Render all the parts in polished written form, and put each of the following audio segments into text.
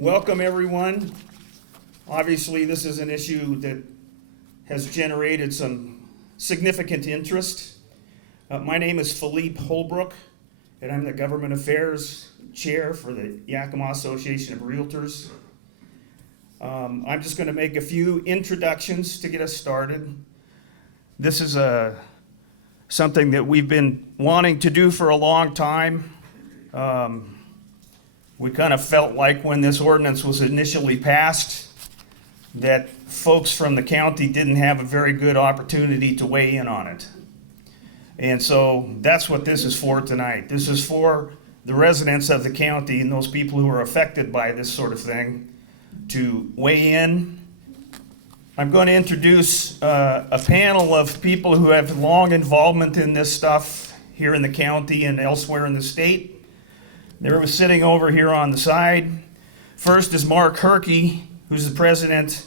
Welcome, everyone. Obviously, this is an issue that has generated some significant interest. My name is Philippe Holbrook, and I'm the Government Affairs Chair for the Yakima Association of Realtors. I'm just going to make a few introductions to get us started. This is something that we've been wanting to do for a long time. We kind of felt like when this ordinance was initially passed that folks from the county didn't have a very good opportunity to weigh in on it. And so that's what this is for tonight. This is for the residents of the county and those people who are affected by this sort of thing to weigh in. I'm going to introduce a panel of people who have long involvement in this stuff here in the county and elsewhere in the state. They're sitting over here on the side. First is Mark Herkey, who's the president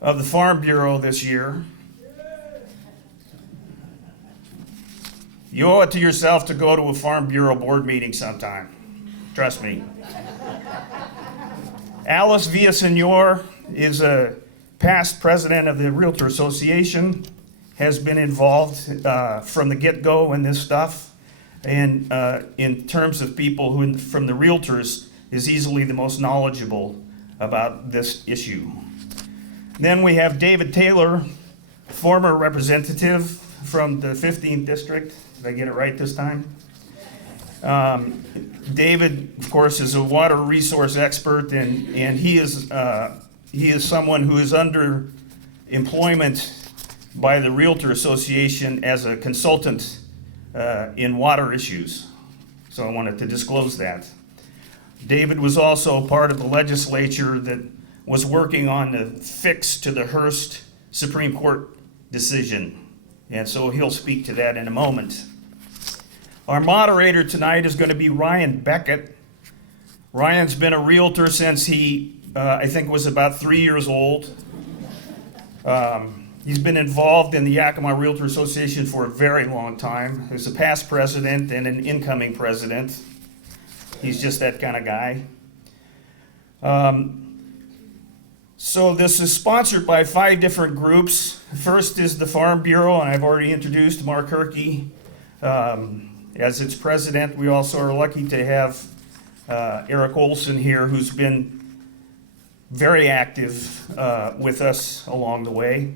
of the Farm Bureau this year. You owe it to yourself to go to a Farm Bureau board meeting sometime. Trust me. Alice Villasenor is a past president of the Realtor Association, has been involved from the get-go in this stuff. And in terms of people who, from the realtors, is easily the most knowledgeable about this issue. Then we have David Taylor, former representative from the 15th District. Did I get it right this time? David, of course, is a water resource expert, and he is someone who is under employment by the Realtor Association as a consultant in water issues. So I wanted to disclose that. David was also part of the legislature that was working on the fix to the Hurst Supreme Court decision. And so he'll speak to that in a moment. Our moderator tonight is going to be Ryan Beckett. Ryan's been a realtor since he, I think, was about 3 years old. He's been involved in the Yakima Realtor Association for a very long time. He's a past president and an incoming president. He's just that kind of guy. So this is sponsored by 5 different groups. First is the Farm Bureau, and I've already introduced Mark Herkey as its president. We also are lucky to have Eric Olson here, who's been very active with us along the way.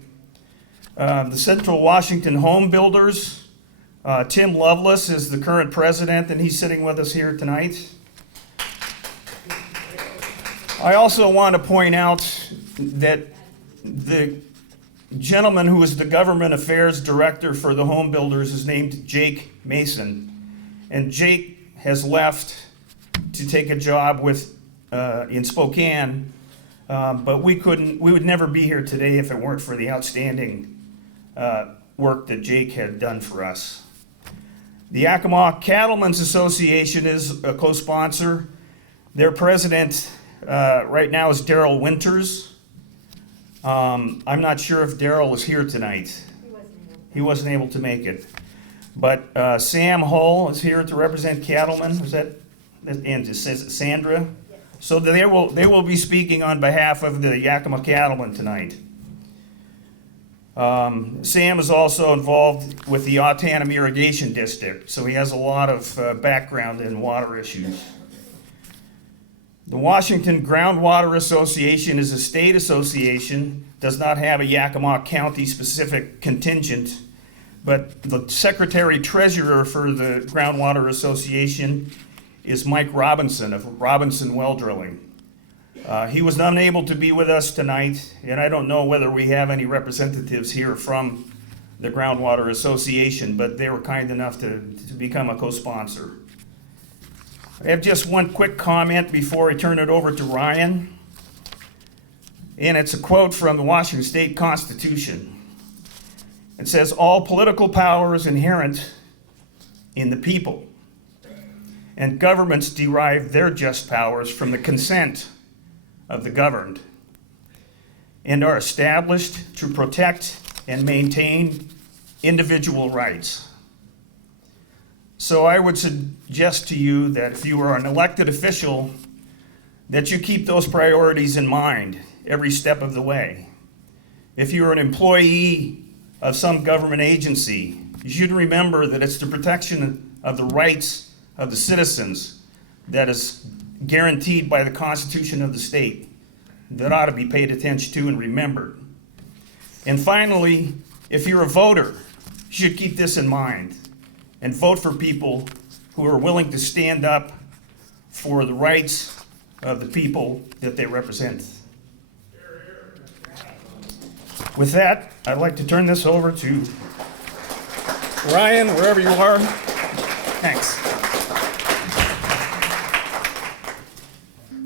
The Central Washington Home Builders, Tim Lovelace is the current president, and he's sitting with us here tonight. I also want to point out that the gentleman who is the Government Affairs Director for the Home Builders is named Jake Mason. And Jake has left to take a job with in Spokane, but we would never be here today if it weren't for the outstanding work that Jake had done for us. The Yakima Cattlemen's Association is a co-sponsor. Their president right now is Daryl Winters. I'm not sure if Daryl is here tonight. He wasn't able to make it. But Sam Hull is here to represent cattlemen. Is that, and it says Sandra? Yes. So they will be speaking on behalf of the Yakima cattlemen tonight. Sam is also involved with the Autanum Irrigation District, so he has a lot of background in water issues. The Washington Groundwater Association is a state association, does not have a Yakima County specific contingent, but the Secretary Treasurer for the Groundwater Association is Mike Robinson of Robinson Well Drilling. He was unable to be with us tonight, and I don't know whether we have any representatives here from the Groundwater Association, but they were kind enough to become a co-sponsor. I have just one quick comment before I turn it over to Ryan, and it's a quote from the Washington State Constitution. It says, "All political power is inherent in the people, and governments derive their just powers from the consent of the governed, and are established to protect and maintain individual rights." So I would suggest to you that if you are an elected official, that you keep those priorities in mind every step of the way. If you're an employee of some government agency, you should remember that it's the protection of the rights of the citizens that is guaranteed by the Constitution of the state that ought to be paid attention to and remembered. And finally, if you're a voter, you should keep this in mind and vote for people who are willing to stand up for the rights of the people that they represent. With that, I'd like to turn this over to Ryan, wherever you are. Thanks.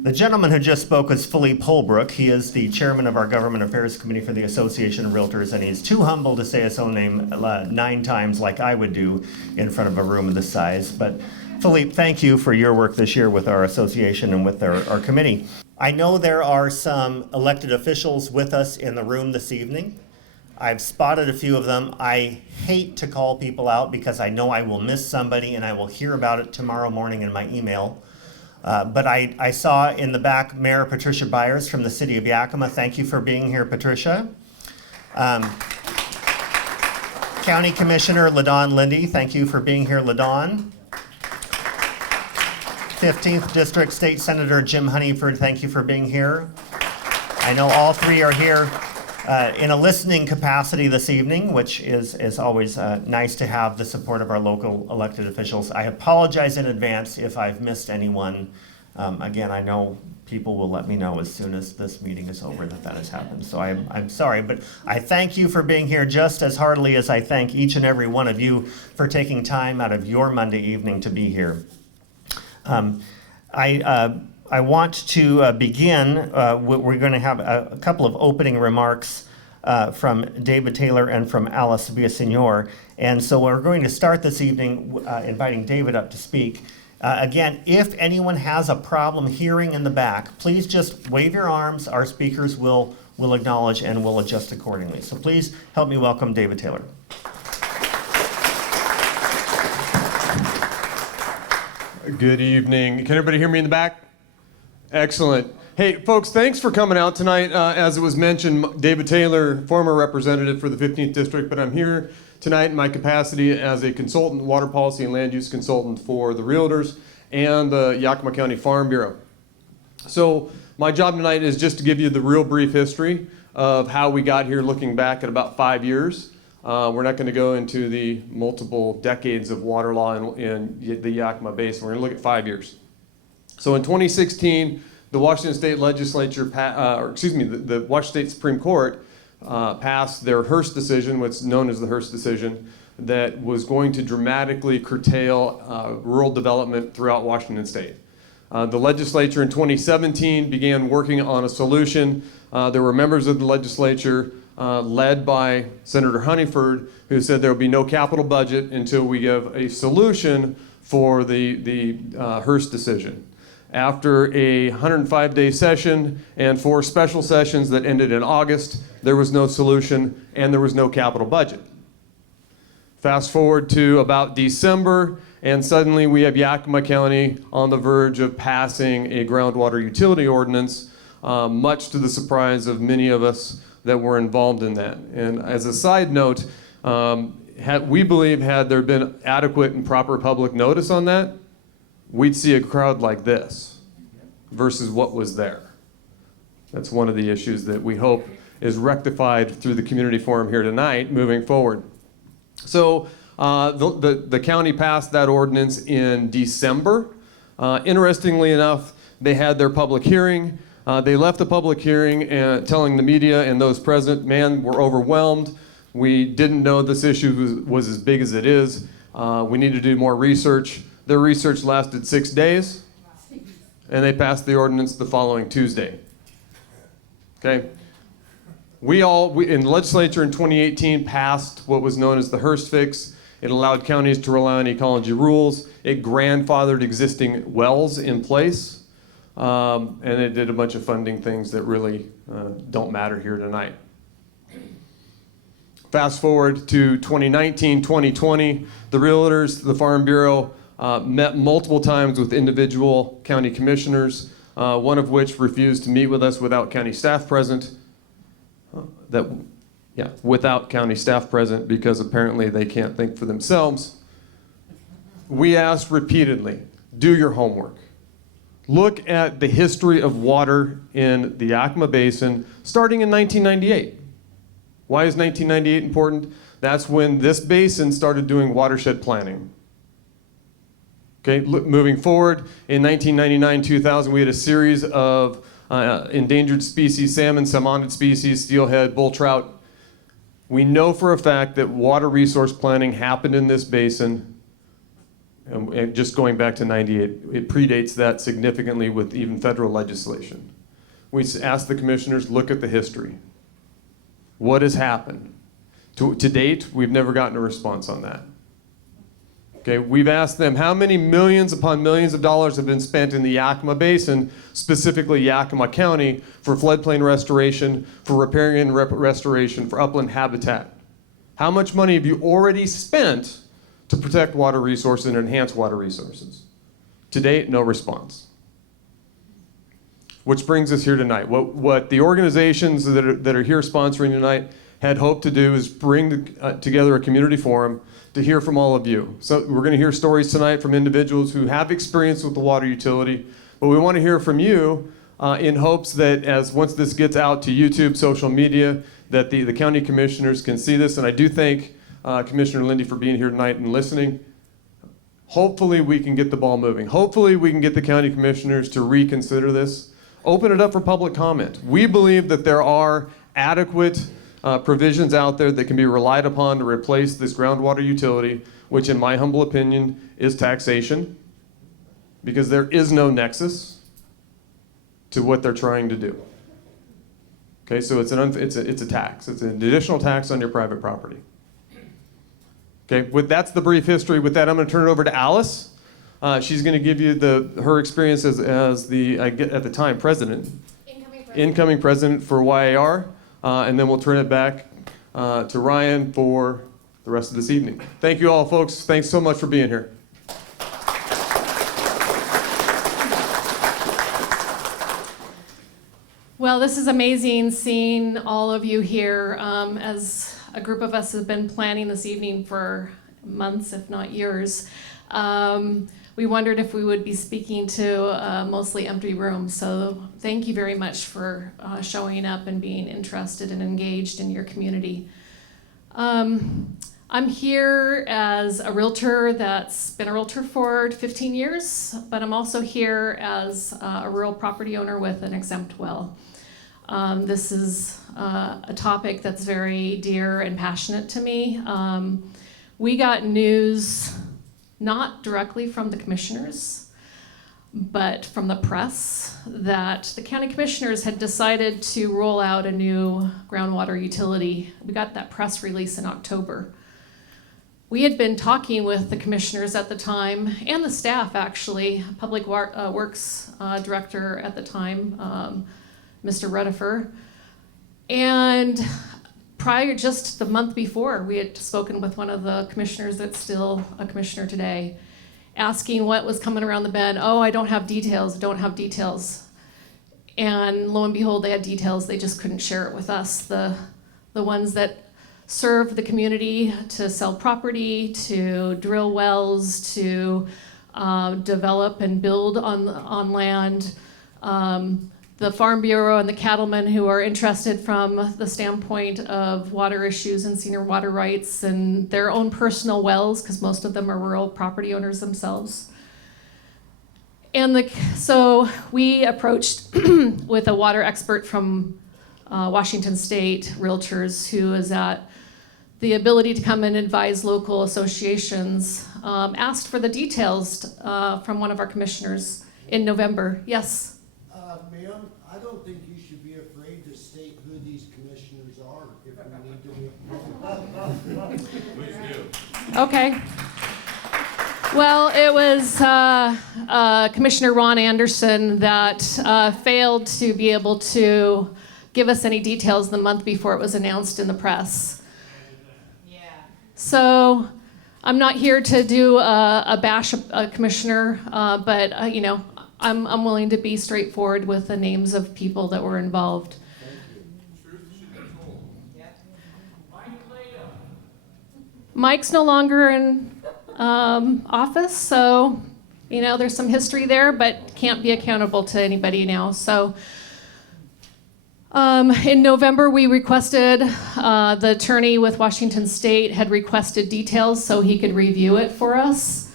The gentleman who just spoke was Philippe Holbrook. He is the chairman of our Government Affairs Committee for the Association of Realtors, and he's too humble to say his own name 9 times like I would do in front of a room of this size. But Philippe, thank you for your work this year with our association and with our committee. I know there are some elected officials with us in the room this evening. I've spotted a few of them. I hate to call people out because I know I will miss somebody and I will hear about it tomorrow morning in my email. But I saw in the back Mayor Patricia Byers from the city of Yakima. Thank you for being here, Patricia. County Commissioner LaDawn Lindy, thank you for being here, LaDawn. 15th District State Senator Jim Honeyford, thank you for being here. I know all three are here in a listening capacity this evening, which is always nice to have the support of our local elected officials. I apologize in advance if I've missed anyone. Again, I know people will let me know as soon as this meeting is over that has happened. So I'm sorry, but I thank you for being here just as heartily as I thank each and every one of you for taking time out of your Monday evening to be here. I want to begin. We're going to have a couple of opening remarks from David Taylor and from Alice Villaseñor. And so we're going to start this evening inviting David up to speak. Again, if anyone has a problem hearing in the back, please just wave your arms. Our speakers will acknowledge and will adjust accordingly. So please help me welcome David Taylor. Good evening. Can everybody hear me in the back? Excellent. Hey, folks, thanks for coming out tonight. As it was mentioned, David Taylor, former representative for the 15th District, but I'm here tonight in my capacity as a consultant, water policy and land use consultant for the Realtors and the Yakima County Farm Bureau. So my job tonight is just to give you the real brief history of how we got here, looking back at about 5 years. We're not going to go into the multiple decades of water law in the Yakima Basin. We're going to look at 5 years. So in 2016, the Washington State Legislature, the Washington State Supreme Court passed their Hurst decision, what's known as the Hurst decision, that was going to dramatically curtail rural development throughout Washington State. The legislature in 2017 began working on a solution. There were members of the legislature led by Senator Honeyford, who said there will be no capital budget until we give a solution for the Hurst decision. After a 105-day session and 4 special sessions that ended in August, there was no solution and there was no capital budget. Fast forward to about December, and suddenly we have Yakima County on the verge of passing a groundwater utility ordinance, much to the surprise of many of us that were involved in that. And as a side note, we believe had there been adequate and proper public notice on that, we'd see a crowd like this versus what was there. That's one of the issues that we hope is rectified through the community forum here tonight moving forward. So the county passed that ordinance in December. Interestingly enough, they had their public hearing. They left the public hearing telling the media and those present, man, we're overwhelmed. We didn't know this issue was as big as it is. We need to do more research. Their research lasted 6 days, and they passed the ordinance the following Tuesday. Okay? We in the legislature in 2018 passed what was known as the Hurst Fix. It allowed counties to rely on ecology rules. It grandfathered existing wells in place. And it did a bunch of funding things that really don't matter here tonight. Fast forward to 2019, 2020, the Realtors, the Farm Bureau met multiple times with individual county commissioners. one of which refused to meet with us without county staff present. Without county staff present because apparently they can't think for themselves. We asked repeatedly, do your homework. Look at the history of water in the Yakima Basin starting in 1998. Why is 1998 important? That's when this basin started doing watershed planning. Okay, moving forward, in 1999-2000, we had a series of endangered species, salmon, salmonid species, steelhead, bull trout. We know for a fact that water resource planning happened in this basin, and just going back to 98, it predates that significantly with even federal legislation. We asked the commissioners, look at the history. What has happened? To date, we've never gotten a response on that. Okay, we've asked them how many millions upon millions of dollars have been spent in the Yakima Basin, specifically Yakima County, for floodplain restoration, for riparian and restoration, for upland habitat. How much money have you already spent to protect water resources and enhance water resources? To date, no response. Which brings us here tonight. What the organizations that are here sponsoring tonight had hoped to do is bring together a community forum to hear from all of you. So we're going to hear stories tonight from individuals who have experience with the water utility, but we want to hear from you in hopes that once this gets out to YouTube, social media, that the county commissioners can see this. And I do thank Commissioner Lindy for being here tonight and listening. Hopefully we can get the ball moving. Hopefully we can get the county commissioners to reconsider this. Open it up for public comment. We believe that there are adequate provisions out there that can be relied upon to replace this groundwater utility, which in my humble opinion is taxation, because there is no nexus to what they're trying to do. Okay, so it's a tax. It's an additional tax on your private property. Okay, that's the brief history. With that, I'm going to turn it over to Alice. She's going to give you her experience as the at the time incoming president for YAR. And then we'll turn it back to Ryan for the rest of this evening. Thank you all, folks. Thanks so much for being here. Well, this is amazing seeing all of you here. As a group of us have been planning this evening for months, if not years. We wondered if we would be speaking to a mostly empty room. So thank you very much for showing up and being interested and engaged in your community. I'm here as a realtor that's been a realtor for 15 years, but I'm also here as a rural property owner with an exempt well. This is a topic that's very dear and passionate to me. We got news not directly from the commissioners, but from the press, that the county commissioners had decided to roll out a new groundwater utility. We got that press release in October. We had been talking with the commissioners at the time, and the staff actually, Public Works Director at the time, Mr. Redifer, and just the month before, we had spoken with one of the commissioners that's still a commissioner today, asking what was coming around the bend. Oh, I don't have details, And lo and behold, they had details, they just couldn't share it with us. The ones that serve the community to sell property, to drill wells, to develop and build on land. The Farm Bureau and the cattlemen who are interested from the standpoint of water issues and senior water rights and their own personal wells, because most of them are rural property owners themselves. And so we approached with a water expert from Washington State, realtors, who is at the ability to come and advise local associations, asked for the details from one of our commissioners in November. Yes? Ma'am, I don't think you should be afraid to state who these commissioners are if we need to be. Please do. Okay. Well, it was Commissioner Ron Anderson that failed to be able to give us any details the month before it was announced in the press. Yeah. So I'm not here to do a bash a commissioner, but I'm willing to be straightforward with the names of people that were involved. Mike's no longer in office, so there's some history there, but can't be accountable to anybody now. So in November, we requested, the attorney with Washington State had requested details so he could review it for us.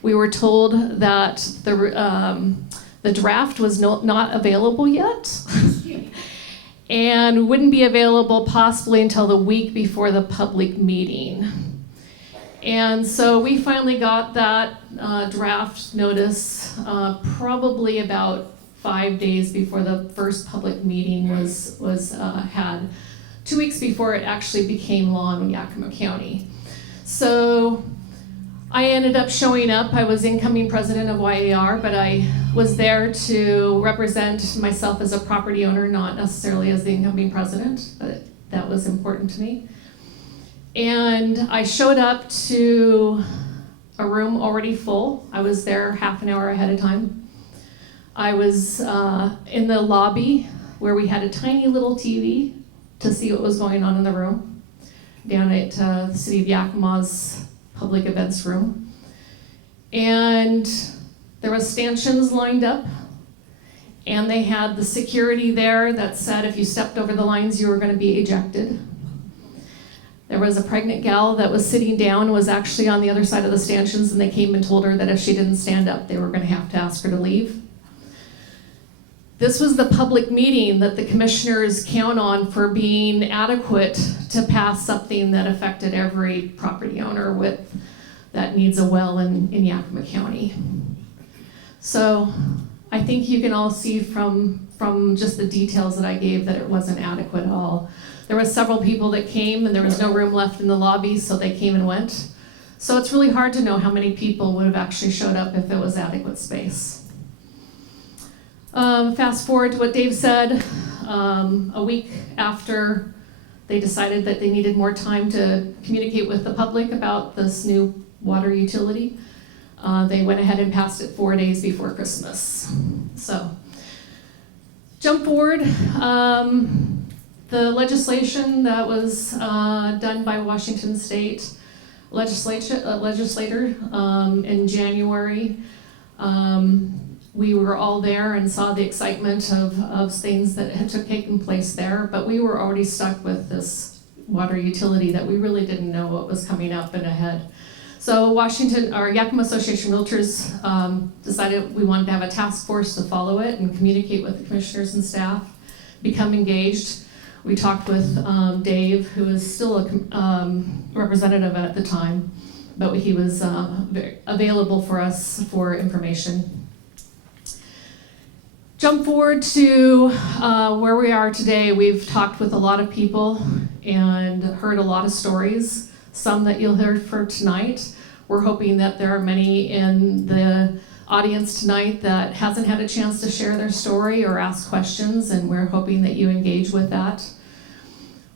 We were told that the draft was not available yet and wouldn't be available possibly until the week before the public meeting. And so we finally got that draft notice probably about 5 days before the first public meeting was had, 2 weeks before it actually became law in Yakima County. So I ended up showing up. I was incoming president of YAR, but I was there to represent myself as a property owner, not necessarily as the incoming president, but that was important to me. And I showed up to a room already full. I was there half an hour ahead of time. I was in the lobby where we had a tiny little TV to see what was going on in the room, down at the City of Yakima's public events room. And there was stanchions lined up, and they had the security there that said if you stepped over the lines, you were going to be ejected. There was a pregnant gal that was sitting down, was actually on the other side of the stanchions, and they came and told her that if she didn't stand up, they were going to have to ask her to leave. This was the public meeting that the commissioners count on for being adequate to pass something that affected every property owner that needs a well in Yakima County. So I think you can all see from just the details that I gave that it wasn't adequate at all. There were several people that came and there was no room left in the lobby, so they came and went. So it's really hard to know how many people would have actually showed up if it was adequate space. Fast forward to what Dave said, a week after they decided that they needed more time to communicate with the public about this new water utility, they went ahead and passed it 4 days before Christmas. So, jump forward. The legislation that was done by Washington State legislator in January, we were all there and saw the excitement of things that had taken place there, but we were already stuck with this water utility that we really didn't know what was coming up and ahead. So Yakima Association Realtors decided we wanted to have a task force to follow it and communicate with the commissioners and staff, become engaged. We talked with Dave, who was still a representative at the time, but he was available for us for information. Jump forward to where we are today. We've talked with a lot of people and heard a lot of stories, some that you'll hear for tonight. We're hoping that there are many in the audience tonight that hasn't had a chance to share their story or ask questions, and we're hoping that you engage with that.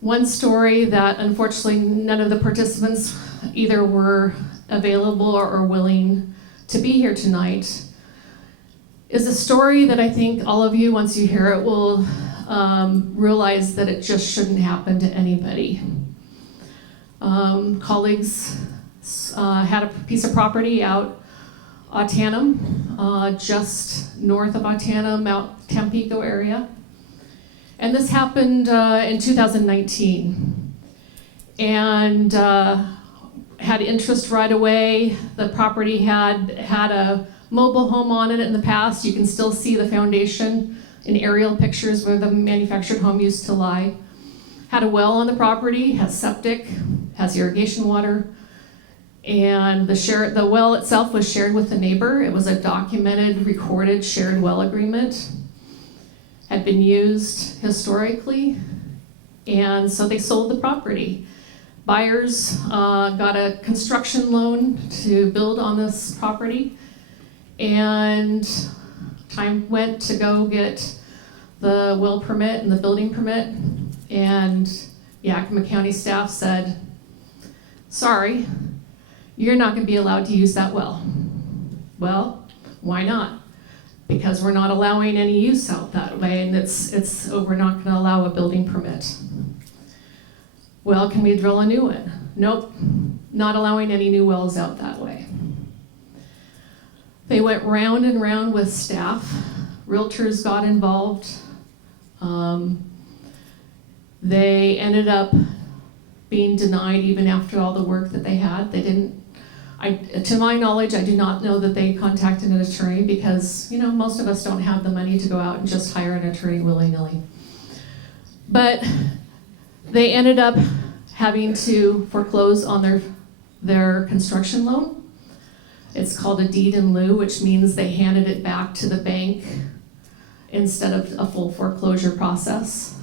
One story that unfortunately none of the participants either were available or willing to be here tonight is a story that I think all of you, once you hear it, will realize that it just shouldn't happen to anybody. Colleagues had a piece of property out Autanum, just north of Autanum, Mount Tampico area. And this happened in 2019. And had interest right away. The property had a mobile home on it in the past. You can still see the foundation in aerial pictures where the manufactured home used to lie. Had a well on the property, has septic, has irrigation water, and the well itself was shared with the neighbor. It was a documented, recorded, shared well agreement. Had been used historically, and so they sold the property. Buyers got a construction loan to build on this property, and time went to go get the well permit and the building permit, and Yakima County staff said, sorry, you're not going to be allowed to use that well. Well, why not? because we're not allowing any use out that way, and we're not going to allow a building permit. Well, can we drill a new one? Nope, not allowing any new wells out that way. They went round and round with staff. Realtors got involved. They ended up being denied even after all the work that they had. They didn't, to my knowledge, I do not know that they contacted an attorney because, most of us don't have the money to go out and just hire an attorney willy-nilly. But they ended up having to foreclose on their construction loan. It's called a deed in lieu, which means they handed it back to the bank instead of a full foreclosure process.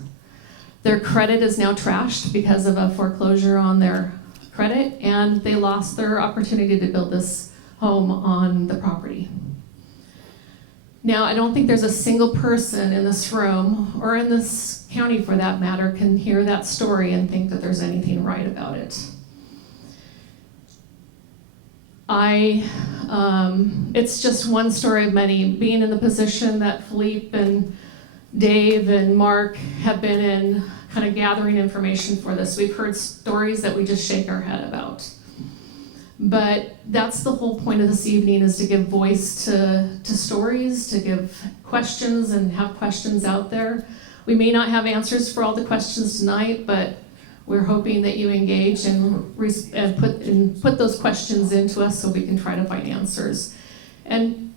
Their credit is now trashed because of a foreclosure on their credit, and they lost their opportunity to build this home on the property. Now, I don't think there's a single person in this room, or in this county for that matter, can hear that story and think that there's anything right about it. It's just one story of many. Being in the position that Philippe and Dave and Mark have been in, kind of gathering information for this, we've heard stories that we just shake our head about. But that's the whole point of this evening, is to give voice to stories, to give questions and have questions out there. We may not have answers for all the questions tonight, but we're hoping that you engage and put those questions into us so we can try to find answers. And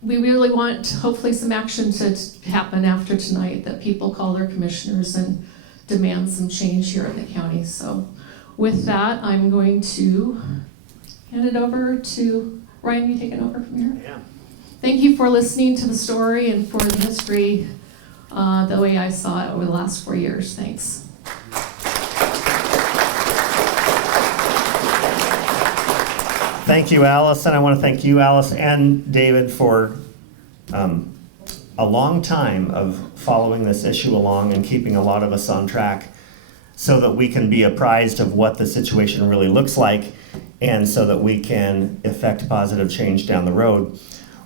we really want, hopefully, some action to happen after tonight, that people call their commissioners and demand some change here in the county. So with that, I'm going to hand it over to Ryan. You taking over from here? Yeah. Thank you for listening to the story and for the history the way I saw it over the last 4 years. Thanks. Thank you, Alice, and I want to thank you, Alice, and David for a long time of following this issue along and keeping a lot of us on track so that we can be apprised of what the situation really looks like and so that we can effect positive change down the road.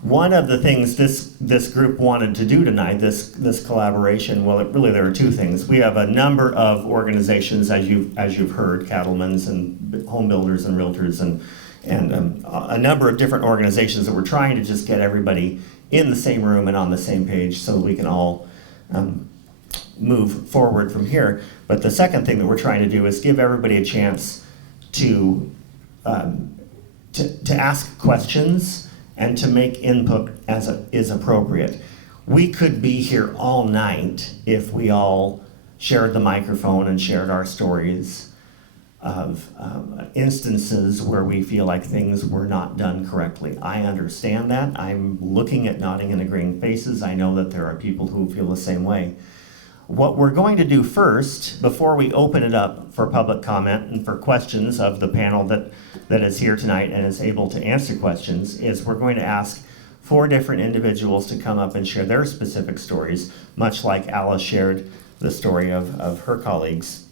One of the things this group wanted to do tonight, this collaboration, well, there are two things. We have a number of organizations, as you've heard, cattlemen's and home builders and realtors and a number of different organizations that we're trying to just get everybody in the same room and on the same page so we can all move forward from here. But the second thing that we're trying to do is give everybody a chance to ask questions and to make input as is appropriate. We could be here all night if we all shared the microphone and shared our stories of instances where we feel like things were not done correctly. I understand that. I'm looking at nodding and agreeing faces. I know that there are people who feel the same way. What we're going to do first, before we open it up for public comment and for questions of the panel that is here tonight and is able to answer questions, is we're going to ask 4 different individuals to come up and share their specific stories, much like Alice shared the story of her colleagues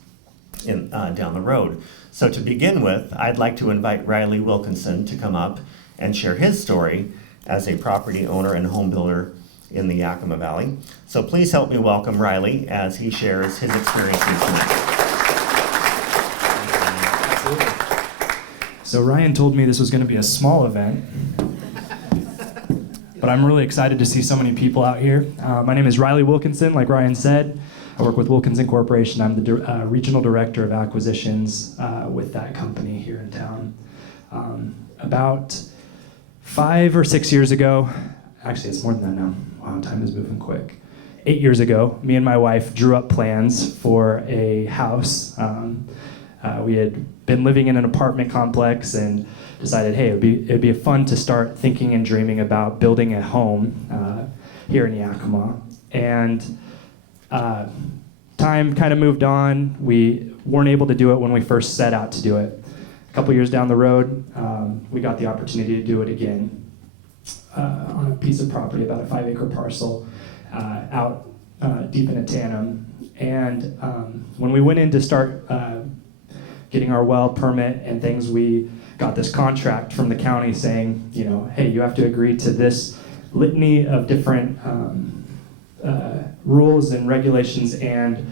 down the road. So to begin with, I'd like to invite Riley Wilkinson to come up and share his story as a property owner and home builder in the Yakima Valley. So please help me welcome Riley as he shares his experiences tonight. So Ryan told me this was going to be a small event, but I'm really excited to see so many people out here. My name is Riley Wilkinson, like Ryan said. I work with Wilkinson Corporation. I'm the regional director of acquisitions with that company here in town. About 5 or 6 years ago, actually it's more than that now. Wow, time is moving quick. 8 years ago, me and my wife drew up plans for a house. We had been living in an apartment complex and decided, hey, it'd be fun to start thinking and dreaming about building a home here in Yakima. And time kind of moved on. We weren't able to do it when we first set out to do it. A couple years down the road, we got the opportunity to do it again on a piece of property, about a 5-acre parcel out deep in Tanum. And when we went in to start getting our well permit and things, we got this contract from the county saying, hey, you have to agree to this litany of different rules and regulations and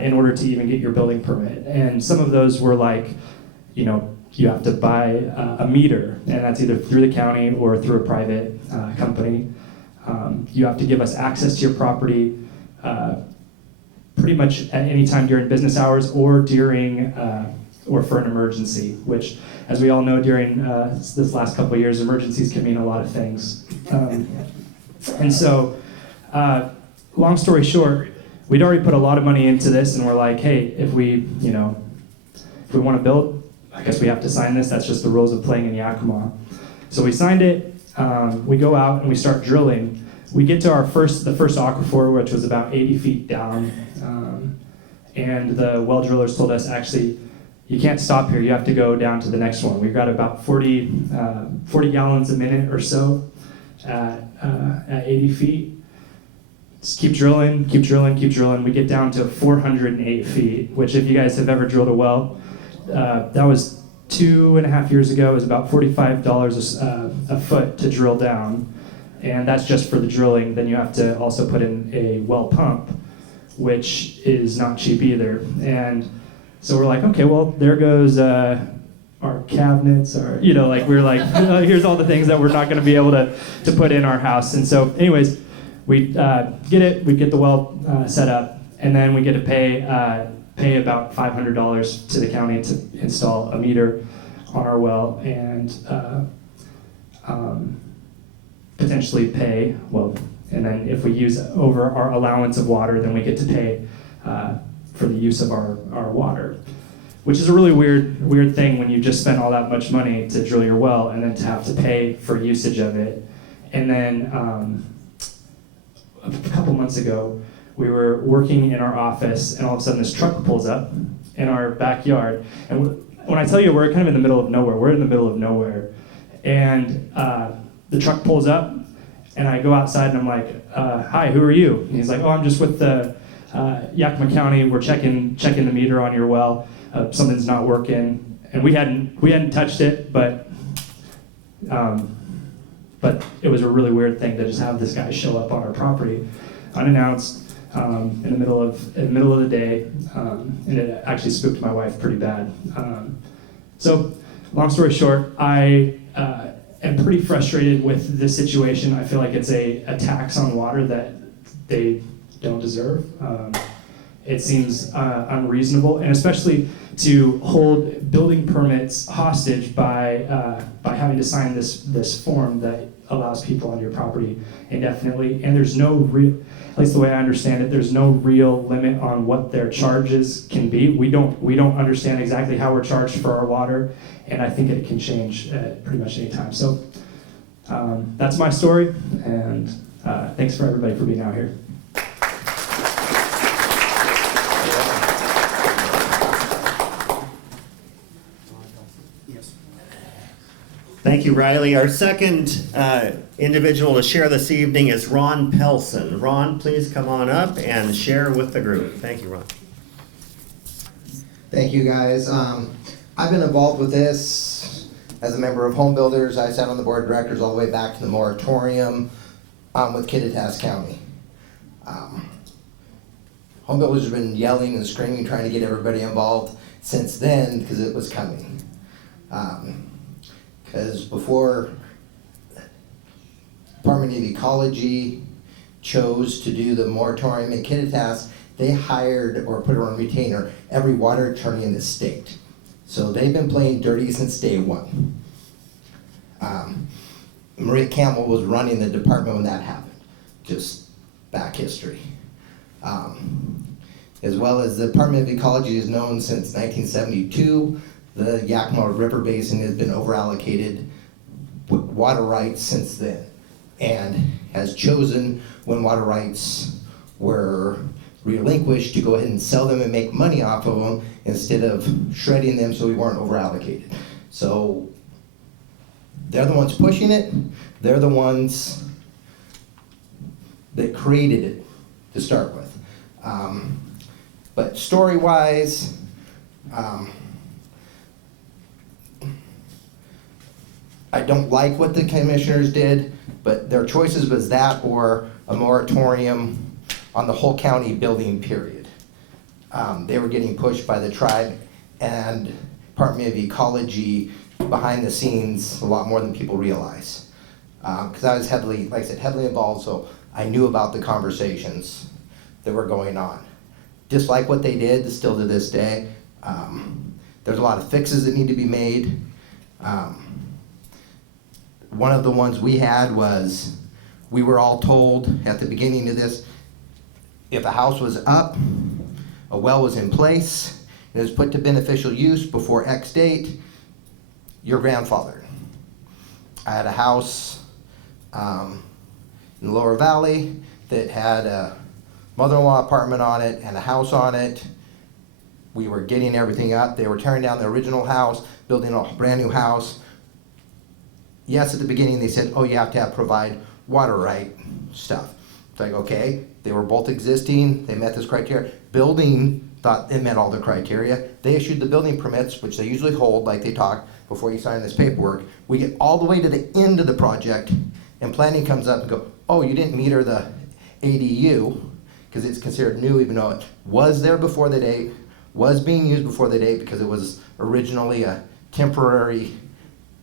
in order to even get your building permit. And some of those were like, you know, you have to buy a meter, and that's either through the county or through a private company. You have to give us access to your property pretty much at any time during business hours or during or for an emergency, which, as we all know, during this last couple of years, emergencies can mean a lot of things. And so, long story short, we'd already put a lot of money into this, and we're like, hey, if we want to build, I guess we have to sign this. That's just the rules of playing in Yakima. So we signed it. We go out and we start drilling. We get to the first aquifer, which was about 80 feet down, and the well drillers told us, actually, you can't stop here. You have to go down to the next one. We've got about 40 gallons a minute or so at 80 feet. Just keep drilling, keep drilling, keep drilling. We get down to 408 feet, which if you guys have ever drilled a well, that was 2.5 years ago. It was about $45 a foot to drill down. And that's just for the drilling. Then you have to also put in a well pump, which is not cheap either. And so we're like, okay, well, there goes our cabinets, we're like, here's all the things that we're not going to be able to put in our house. And so anyways, we get the well set up, and then we get to pay about $500 to the county to install a meter on our well, and potentially pay, and then if we use over our allowance of water, then we get to pay for the use of our water, which is a really weird thing when you just spent all that much money to drill your well and then to have to pay for usage of it. And then a couple months ago, we were working in our office, and all of a sudden this truck pulls up in our backyard. And when I tell you we're kind of in the middle of nowhere, we're in the middle of nowhere. And the truck pulls up, and I go outside, and I'm like, hi, who are you? And he's like, oh, I'm just with the Yakima County. We're checking the meter on your well. Something's not working. And we hadn't touched it, but it was a really weird thing to just have this guy show up on our property unannounced in the middle of the day, and it actually spooked my wife pretty bad. So, long story short, I am pretty frustrated with this situation. I feel like it's a tax on water that they don't deserve. It seems unreasonable, and especially to hold building permits hostage by having to sign this form that allows people on your property indefinitely. And there's no real, at least the way I understand it, there's no real limit on what their charges can be. We don't understand exactly how we're charged for our water, and I think it can change at pretty much any time. So that's my story, and thanks for everybody for being out here. Thank you, Riley. Our second individual to share this evening is Ron Pelson. Ron, please come on up and share with the group. Thank you, Ron. Thank you, guys. I've been involved with this as a member of Home Builders. I sat on the board of directors all the way back to the moratorium with Kittitas County. Home Builders have been yelling and screaming, trying to get everybody involved since then because it was coming. Because before Department of Ecology chose to do the moratorium in Kittitas, they hired or put on retainer every water attorney in the state. So they've been playing dirty since day one. Maria Campbell was running the department when that happened, just back history. As well as the Department of Ecology is known since 1972. The Yakima River Basin has been over-allocated water rights since then, and has chosen when water rights were relinquished to go ahead and sell them and make money off of them instead of shredding them so we weren't over-allocated. So they're the ones pushing it. They're the ones that created it to start with. But story-wise, I don't like what the commissioners did. But their choices was that or a moratorium on the whole county building period. They were getting pushed by the tribe and Department of Ecology behind the scenes a lot more than people realize. Because I was heavily, like I said, heavily involved, so I knew about the conversations that were going on. Dislike what they did, still to this day. There's a lot of fixes that need to be made. One of the ones we had was, we were all told at the beginning of this, if a house was up, a well was in place, it was put to beneficial use before X date, you're grandfathered. I had a house in the Lower Valley that had a mother-in-law apartment on it and a house on it. We were getting everything up. They were tearing down the original house, building a brand new house. Yes, at the beginning they said, oh, you have to provide water right stuff. It's like, okay, they were both existing, they met this criteria. Building thought it met all the criteria. They issued the building permits, which they usually hold, like they talk, before you sign this paperwork. We get all the way to the end of the project, and planning comes up and go, oh, you didn't meter the ADU, because it's considered new, even though it was there before the date, was being used before the date, because it was originally a temporary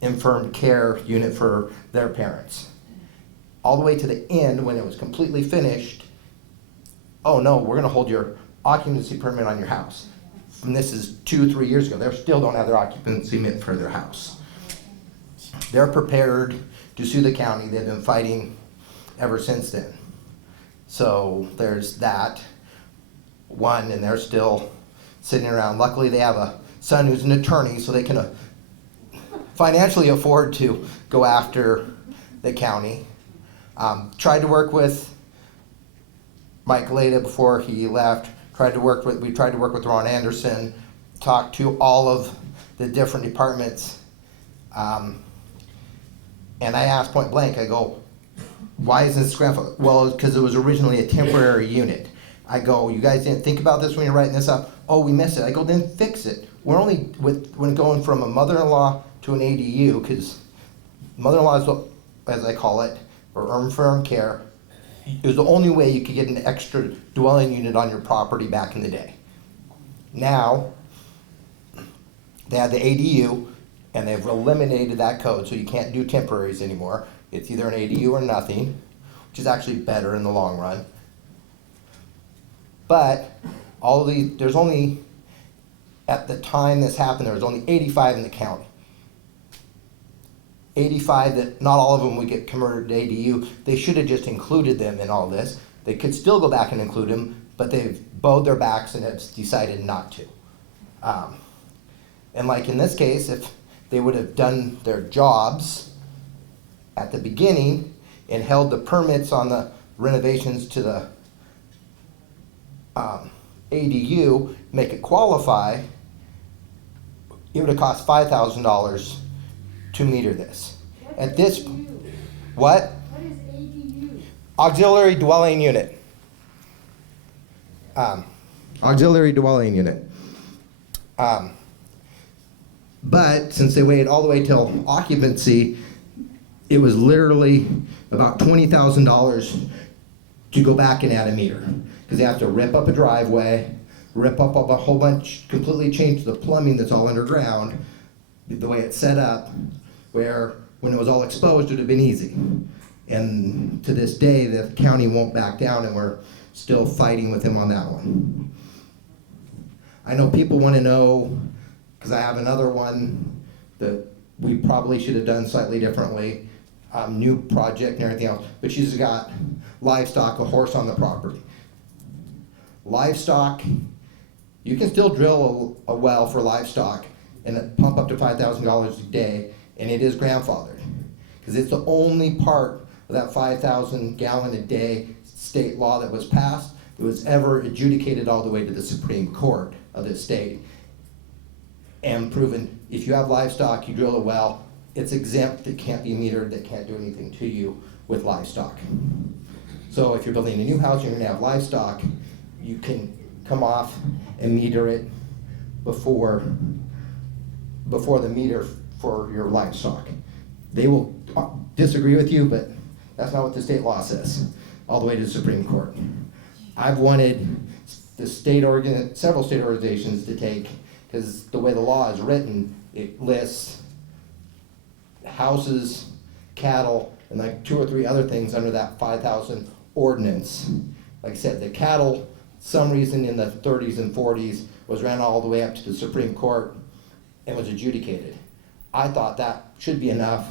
infirm care unit for their parents. All the way to the end, when it was completely finished, oh no, we're gonna hold your occupancy permit on your house. And this is 2-3 years ago. They still don't have their occupancy permit for their house. They're prepared to sue the county. They've been fighting ever since then. So there's that one, and they're still sitting around. Luckily, they have a son who's an attorney, so they can financially afford to go after the county. Tried to work with Mike Leda before he left. We tried to work with Ron Anderson, talked to all of the different departments. And I asked point blank, I go, why isn't this grandfather? Well, because it was originally a temporary unit. I go, you guys didn't think about this when you're writing this up? Oh, we missed it. I go, then fix it. We're only, when going from a mother-in-law to an ADU, because mother-in-law is what, as I call it, or infirm care, it was the only way you could get an extra dwelling unit on your property back in the day. Now, they have the ADU, and they've eliminated that code, so you can't do temporaries anymore. It's either an ADU or nothing, which is actually better in the long run. But all of these, there's only, at the time this happened, there was only 85 in the county. 85 that not all of them would get converted to ADU. They should have just included them in all this. They could still go back and include them, but they've bowed their backs and have decided not to. And like in this case, if they would have done their jobs at the beginning and held the permits on the renovations to the ADU, make it qualify, it would have cost $5,000 to meter this. At this, what? What is ADU? Auxiliary dwelling unit. Auxiliary dwelling unit. But since they waited all the way till occupancy, it was literally about $20,000 to go back and add a meter. Because they have to rip up a driveway, rip up a whole bunch, completely change the plumbing that's all underground, the way it's set up, where when it was all exposed, it would have been easy. And to this day, the county won't back down, and we're still fighting with them on that one. I know people want to know, because I have another one that we probably should have done slightly differently, new project and everything else, but she's got livestock, a horse on the property. Livestock, you can still drill a well for livestock and pump up to $5,000 a day, and it is grandfathered. Because it's the only part of that 5,000 gallon a day state law that was passed that was ever adjudicated all the way to the Supreme Court of the state and proven if you have livestock, you drill a well, it's exempt, it can't be metered, that can't do anything to you with livestock. So if you're building a new house, you're gonna have livestock, you can come off and meter it before the meter for your livestock. They will disagree with you, but That's not what the state law says, all the way to the Supreme Court. I've wanted the several state organizations to take, because the way the law is written, it lists houses, cattle, and like 2 or 3 other things under that 5,000 ordinance. Like I said, the cattle, some reason in the 30s and 40s, was ran all the way up to the Supreme Court and was adjudicated. I thought that should be enough.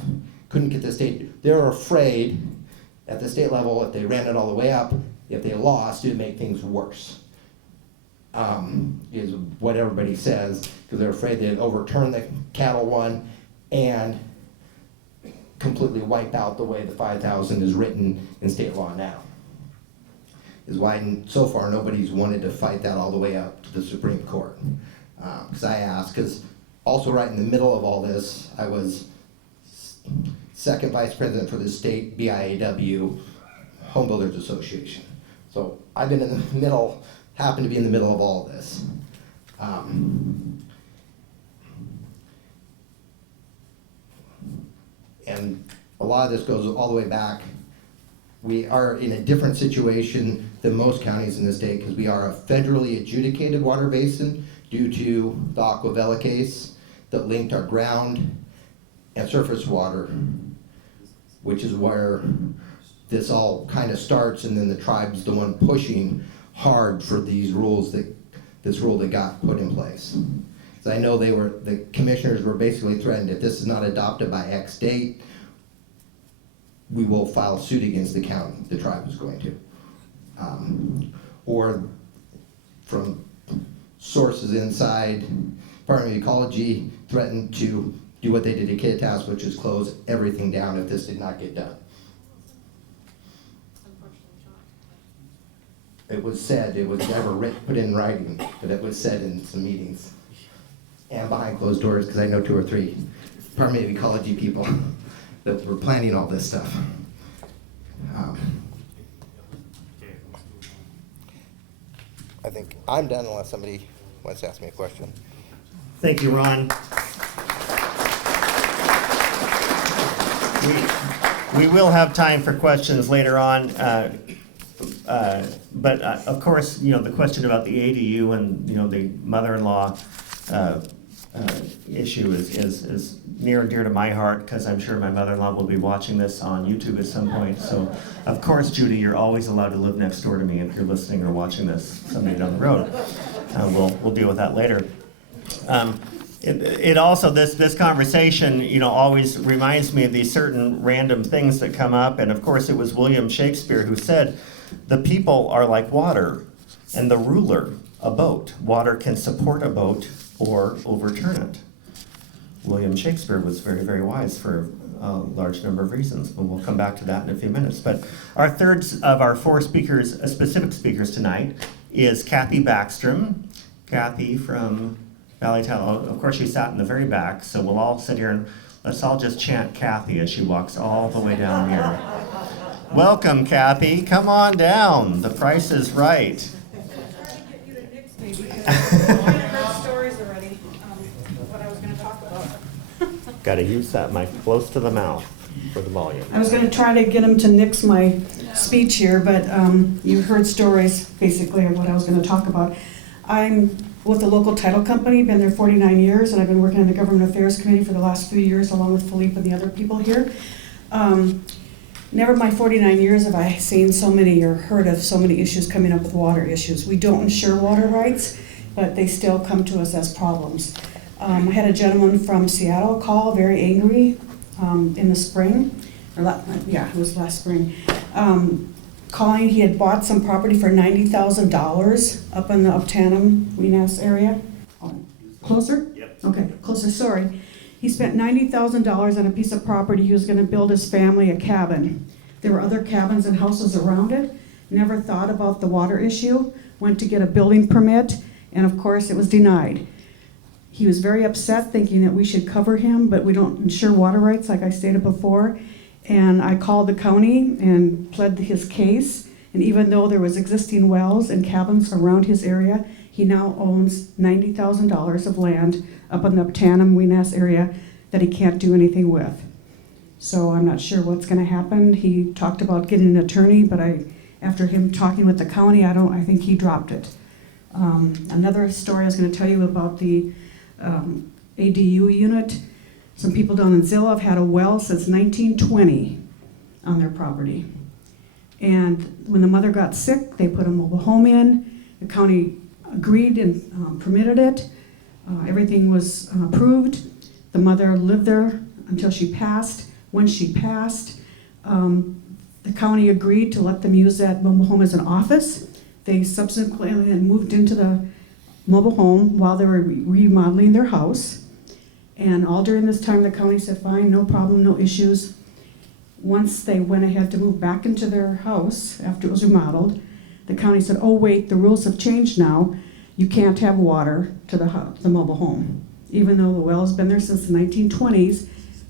Couldn't get the state. They were afraid at the state level, if they ran it all the way up, if they lost, it would make things worse. Is what everybody says, because they're afraid they'd overturn the cattle one and completely wipe out the way the 5,000 is written in state law now. Is why so far nobody's wanted to fight that all the way up to the Supreme Court. Because I asked, because also right in the middle of all this, I was second vice president for the state BIAW Home Builders Association. So I've been in the middle, happen to be in the middle of all this. And a lot of this goes all the way back. We are in a different situation than most counties in the state because we are a federally adjudicated water basin due to the Aquavella case that linked our ground and surface water, which is where this all kind of starts, and then the tribe's the one pushing hard for these rules this rule that got put in place. So I know the commissioners were basically threatened, if this is not adopted by X date, we will file suit against the county, the tribe is going to. Or from sources inside, Department of Ecology threatened to do what they did to Kittitas, which is close everything down if this did not get done. It was said, it was never put in writing, but it was said in some meetings. And behind closed doors, because I know 2 or 3 Department of Ecology people that were planning all this stuff. I think I'm done unless somebody wants to ask me a question. Thank you, Ron. We will have time for questions later on, but of course, the question about the ADU and the mother-in-law issue is near and dear to my heart, because I'm sure my mother-in-law will be watching this on YouTube at some point. So, of course, Judy, you're always allowed to live next door to me if you're listening or watching this someday down the road. We'll deal with that later. It also, this conversation, always reminds me of these certain random things that come up. And of course, it was William Shakespeare who said, "The people are like water, and the ruler a boat. Water can support a boat or overturn it." William Shakespeare was very, very wise for a large number of reasons, but we'll come back to that in a few minutes. But our third of our 4 speakers, specific speakers tonight, is Kathy Backstrom. Kathy from Valley Town. Of course, she sat in the very back, so we'll all sit here and let's all just chant Kathy as she walks all the way down here. Welcome, Kathy. Come on down. The price is right. Got to use that mic close to the mouth for the volume. I was going to try to get him to nix my speech here, but you heard stories basically of what I was going to talk about. I'm with the local title company, been there 49 years, and I've been working in the Government Affairs Committee for the last few years, along with Philippe and the other people here. Never in my 49 years have I seen so many or heard of so many issues coming up with water issues. We don't insure water rights, but they still come to us as problems. I had a gentleman from Seattle call, very angry, in the spring, it was last spring, calling. He had bought some property for $90,000 up in the Uptanum, Weenass area. Closer? Yep. Okay, closer, sorry. He spent $90,000 on a piece of property. He was gonna build his family a cabin. There were other cabins and houses around it. Never thought about the water issue. Went to get a building permit, and of course it was denied. He was very upset, thinking that we should cover him, but we don't insure water rights, like I stated before. And I called the county and pled his case. And even though there was existing wells and cabins around his area, he now owns $90,000 of land up in the Uptanum, Weenass area that he can't do anything with. So I'm not sure what's gonna happen. He talked about getting an attorney, but after him talking with the county, I think he dropped it. Another story I was gonna tell you about the ADU unit. Some people down in Zillow have had a well since 1920 on their property. And when the mother got sick, they put a mobile home in. The county agreed and permitted it. Everything was approved. The mother lived there until she passed. When she passed, the county agreed to let them use that mobile home as an office. They subsequently had moved into the mobile home while they were remodeling their house. And all during this time, the county said, fine, no problem, no issues. Once they went ahead to move back into their house after it was remodeled, the county said, oh wait, the rules have changed now. You can't have water to the mobile home. Even though the well has been there since the 1920s,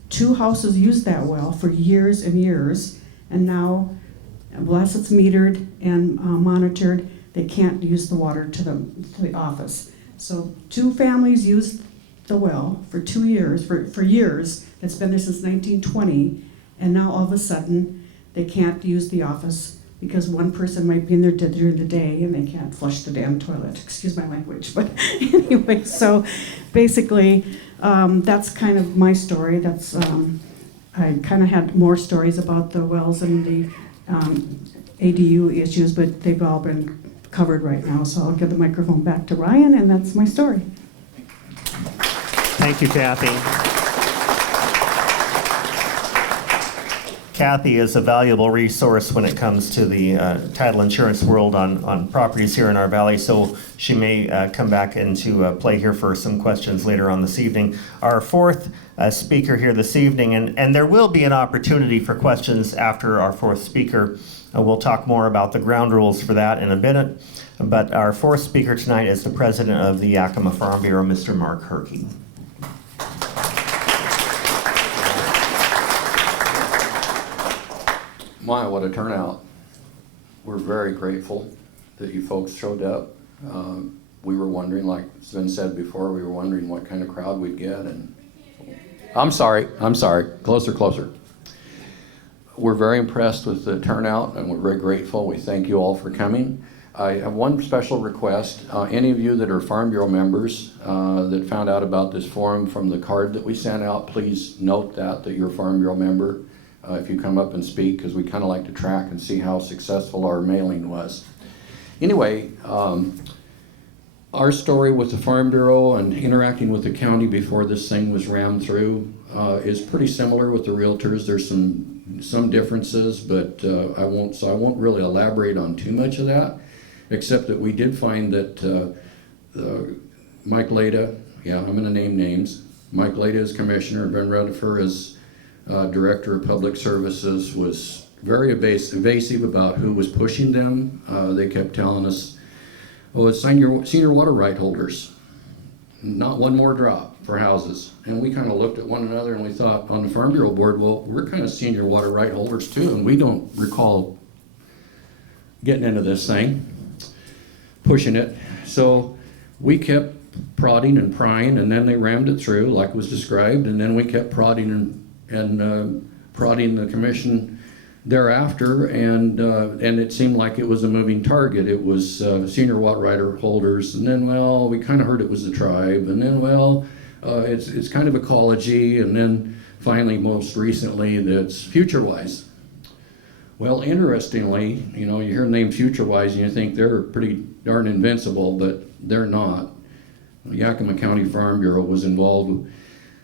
2 houses used that well for years and years, and now, unless it's metered and monitored, they can't use the water to the office. So 2 families used the well for 2 years, for years. It's been there since 1920, and now all of a sudden, they can't use the office because one person might be in there during the day and they can't flush the damn toilet. Excuse my language, but anyway, so basically, that's kind of my story. That's I kind of had more stories about the wells and the ADU issues, but they've all been covered right now. So I'll give the microphone back to Ryan, and that's my story. Thank you, Kathy. Kathy is a valuable resource when it comes to the title insurance world on properties here in our valley, so she may come back into play here for some questions later on this evening. Our 4th speaker here this evening, and there will be an opportunity for questions after our 4th speaker. We'll talk more about the ground rules for that in a minute, but our 4th speaker tonight is the president of the Yakima Farm Bureau, Mr. Mark Herkey. My, what a turnout. We're very grateful that you folks showed up. We were wondering, like it's been said before, we were wondering what kind of crowd we'd get. And I'm sorry, closer. We're very impressed with the turnout and we're very grateful. We thank you all for coming. I have one special request. Any of you that are Farm Bureau members that found out about this forum from the card that we sent out, please note that you're a Farm Bureau member. If you come up and speak, because we kind of like to track and see how successful our mailing was. Anyway, our story with the Farm Bureau and interacting with the county before this thing was rammed through is pretty similar with the realtors. There's some differences, but I won't really elaborate on too much of that, except that we did find that Mike Leda, I'm going to name names. Mike Leda is commissioner, Ben Rutherford is Director of Public Services, was very evasive about who was pushing them. They kept telling us, oh, it's senior water right holders, not one more drop for houses. And we kind of looked at one another and we thought on the Farm Bureau board, well, we're kind of senior water right holders too, and we don't recall getting into this thing, pushing it. So we kept prodding and prying, and then they rammed it through like was described, and then we kept prodding and prodding the commission thereafter, and it seemed like it was a moving target. It was senior water right holders, and then, well, we kind of heard it was the tribe, and then, well, it's kind of ecology, and then finally, most recently, that's FutureWise. Well, interestingly, you hear the name FutureWise and you think they're pretty darn invincible, but they're not. Yakima County Farm Bureau was involved,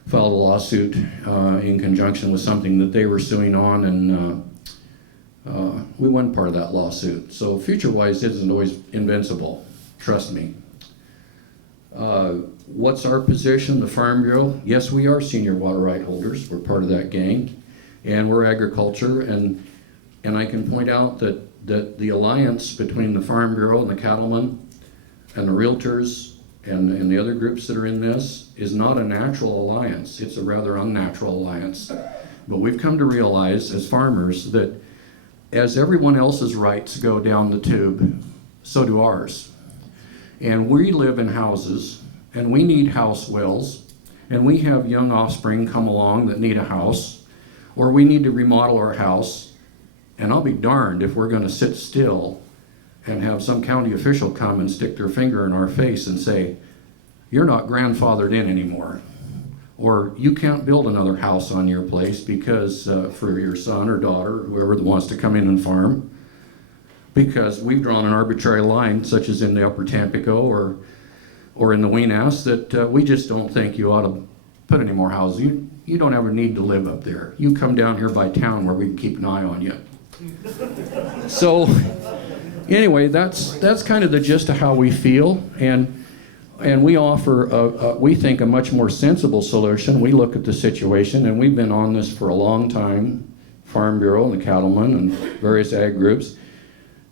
filed a lawsuit in conjunction with something that they were suing on, and we won part of that lawsuit. So FutureWise isn't always invincible, trust me. What's our position, the Farm Bureau? Yes, we are senior water right holders. We're part of that gang, and we're agriculture, and I can point out that the alliance between the Farm Bureau and the cattlemen and the realtors and the other groups that are in this is not a natural alliance. It's a rather unnatural alliance. But we've come to realize as farmers that as everyone else's rights go down the tube, so do ours. And we live in houses, and we need house wells, and we have young offspring come along that need a house. or we need to remodel our house, and I'll be darned if we're gonna sit still and have some county official come and stick their finger in our face and say, you're not grandfathered in anymore. Or you can't build another house on your place because for your son or daughter, whoever wants to come in and farm, because we've drawn an arbitrary line, such as in the Upper Tampico or in the Weenass, that we just don't think you ought to put any more houses. You don't ever need to live up there. You come down here by town where we can keep an eye on you. So anyway, that's kind of the gist of how we feel, and we offer, we think, a much more sensible solution. We look at the situation, and we've been on this for a long time, Farm Bureau and the cattlemen and various ag groups.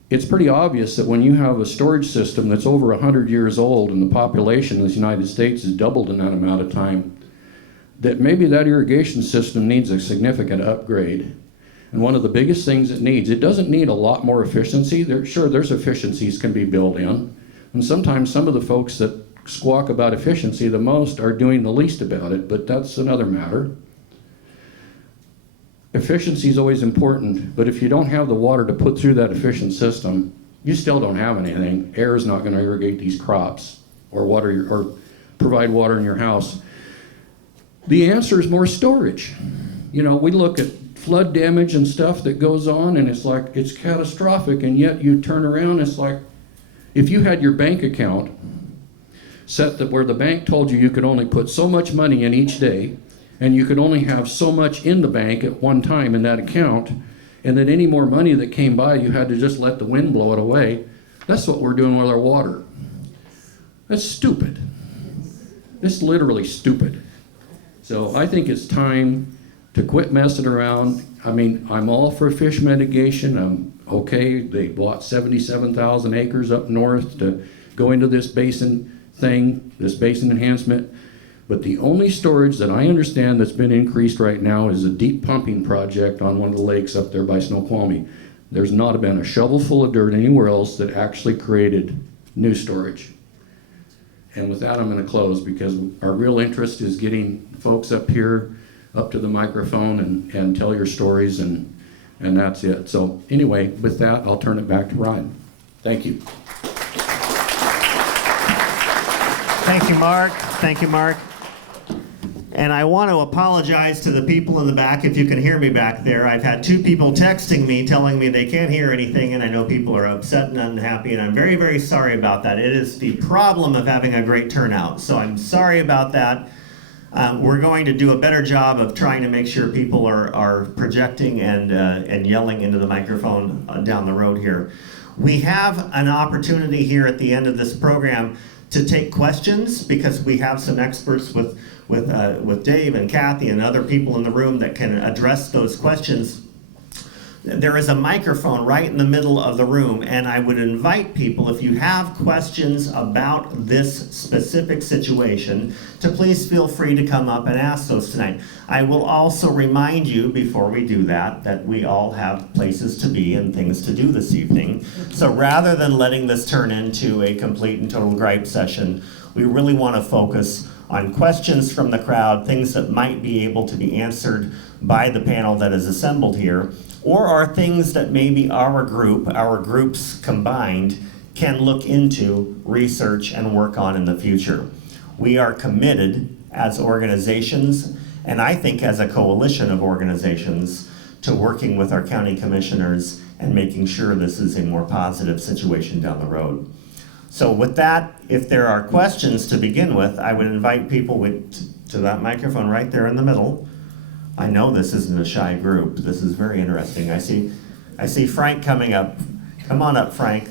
It's pretty obvious that when you have a storage system that's over 100 years old and the population of the United States has doubled in that amount of time, that maybe that irrigation system needs a significant upgrade. And one of the biggest things it doesn't need a lot more efficiency. There's efficiencies can be built in. And sometimes some of the folks that squawk about efficiency the most are doing the least about it, but that's another matter. Efficiency is always important, but if you don't have the water to put through that efficient system, you still don't have anything. Air is not going to irrigate these crops or provide water in your house. The answer is more storage. You know, we look at flood damage and stuff that goes on, and it's catastrophic, and yet you turn around, it's like, if you had your bank account set that where the bank told you could only put so much money in each day, and you could only have so much in the bank at one time in that account, and that any more money that came by, you had to just let the wind blow it away. That's what we're doing with our water. That's stupid. It's literally stupid. So I think it's time to quit messing around. I mean, I'm all for fish mitigation. Okay, they bought 77,000 acres up north to go into this basin thing, this basin enhancement. But the only storage that I understand that's been increased right now is a deep pumping project on one of the lakes up there by Snoqualmie. There's not been a shovel full of dirt anywhere else that actually created new storage. And with that, I'm going to close, because our real interest is getting folks up here, up to the microphone and tell your stories, and that's it. So anyway, with that, I'll turn it back to Ryan. Thank you. Thank you, Mark. Thank you, Mark. And I want to apologize to the people in the back if you can hear me back there. I've had 2 people texting me telling me they can't hear anything, and I know people are upset and unhappy, and I'm very, very sorry about that. It is the problem of having a great turnout, so I'm sorry about that. We're going to do a better job of trying to make sure people are projecting and yelling into the microphone down the road here. We have an opportunity here at the end of this program to take questions, because we have some experts with Dave and Kathy and other people in the room that can address those questions. There is a microphone right in the middle of the room, and I would invite people, if you have questions about this specific situation, to please feel free to come up and ask those tonight. I will also remind you, before we do that we all have places to be and things to do this evening. So rather than letting this turn into a complete and total gripe session, we really want to focus on questions from the crowd, things that might be able to be answered by the panel that is assembled here, or are things that maybe our groups combined, can look into, research, and work on in the future. We are committed as organizations, and I think as a coalition of organizations, to working with our county commissioners and making sure this is a more positive situation down the road. So with that, if there are questions to begin with, I would invite people to that microphone right there in the middle. I know this isn't a shy group. This is very interesting. I see Frank coming up. Come on up, Frank.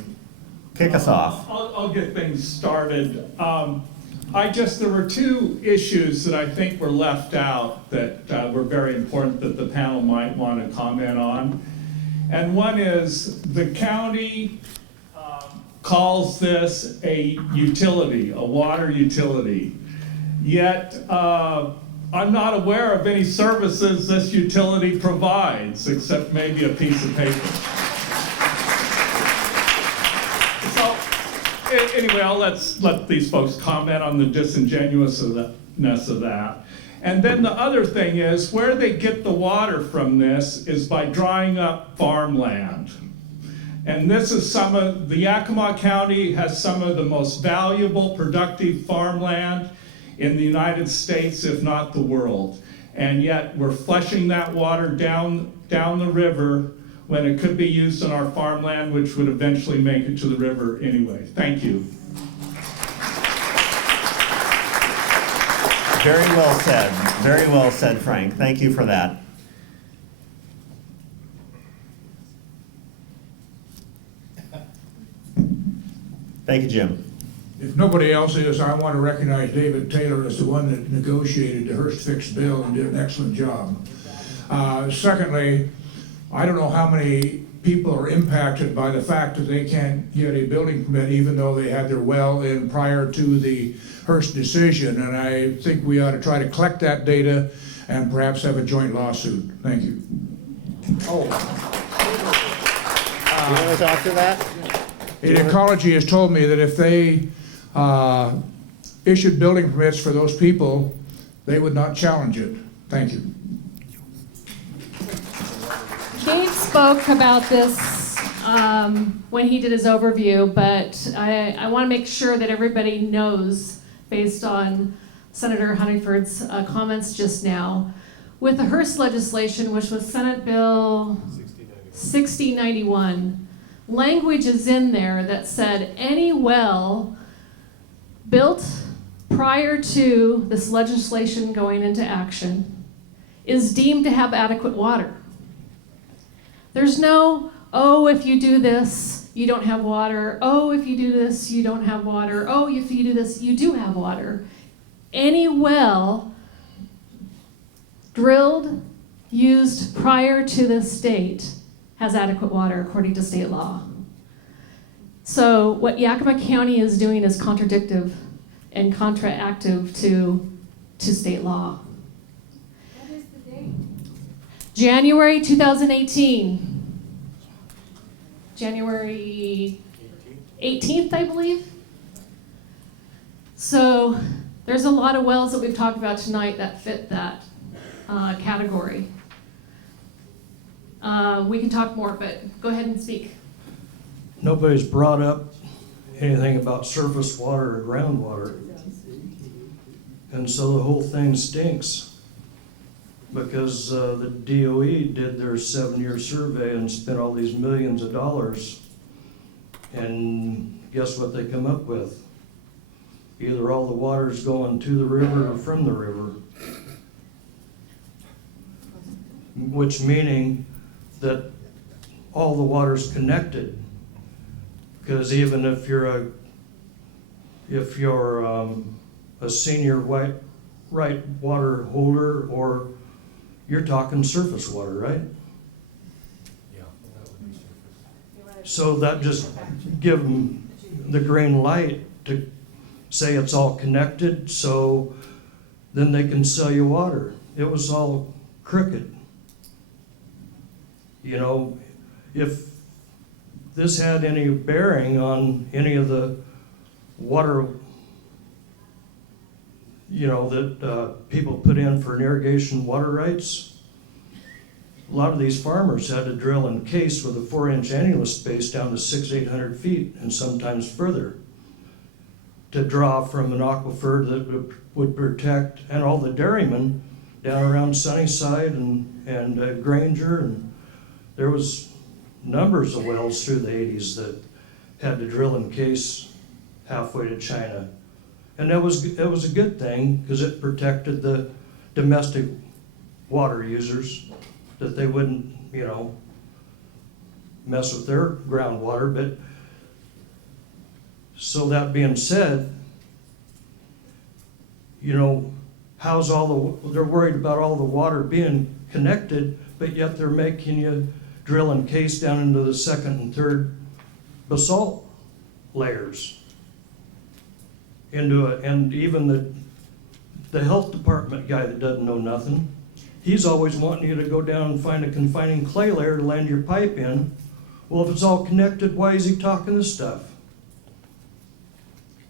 Kick us off. I'll get things started. There were 2 issues that I think were left out that were very important that the panel might want to comment on. And one is the county calls this a utility, a water utility. Yet, I'm not aware of any services this utility provides, except maybe a piece of paper. So, anyway, I'll let these folks comment on the disingenuousness of that. And then the other thing is, where they get the water from this is by drying up farmland. And this is the Yakima County has some of the most valuable, productive farmland in the United States, if not the world. And yet we're flushing that water down the river when it could be used on our farmland, which would eventually make it to the river anyway. Thank you. Very well said, Frank. Thank you for that. Thank you, Jim. If nobody else is, I want to recognize David Taylor as the one that negotiated the Hurst Fix bill and did an excellent job. Secondly, I don't know how many people are impacted by the fact that they can't get a building permit even though they had their well in prior to the Hurst decision, and I think we ought to try to collect that data and perhaps have a joint lawsuit. Thank you. You want to talk to that? Ecology has told me that if they issued building permits for those people, they would not challenge it. Thank you. Dave spoke about this when he did his overview, but I want to make sure that everybody knows, based on Senator Honeyford's comments just now, with the Hurst legislation, which was Senate Bill 6091, language is in there that said any well built prior to this legislation going into action is deemed to have adequate water. There's no, oh, if you do this, you don't have water. Oh, if you do this, you don't have water. Oh, if you do this, you do have water. Any well drilled, used prior to this date has adequate water according to state law. So what Yakima County is doing is contradictive and contraactive to state law. What is the date? January 2018. January 18th, I believe. So there's a lot of wells that we've talked about tonight that fit that category. We can talk more, but go ahead and speak. Nobody's brought up anything about surface water or groundwater. And so the whole thing stinks because the DOE did their 7-year survey and spent all these millions of dollars. And guess what they come up with? Either all the water's going to the river or from the river. Which meaning that all the water's connected. Because even if you're a senior right water holder, or you're talking surface water, right? Yeah, that would be surface. So that just give them the green light to say it's all connected, so then they can sell you water. It was all crooked. You know, if this had any bearing on any of the water, you know, that people put in for irrigation water rights, a lot of these farmers had to drill and case with a 4-inch annulus space down to 600-800 feet and sometimes further to draw from an aquifer that would protect, and all the dairymen down around Sunnyside and Granger, and there was numbers of wells through the 80s that had to drill and case halfway to China. And it was a good thing because it protected the domestic water users, that they wouldn't, you know, mess with their groundwater. But so that being said, you know, they're worried about all the water being connected, but yet they're making you drill and case down into the 2nd and 3rd basalt layers. And even the health department guy that doesn't know nothing, he's always wanting you to go down and find a confining clay layer to land your pipe in. Well, if it's all connected, why is he talking this stuff?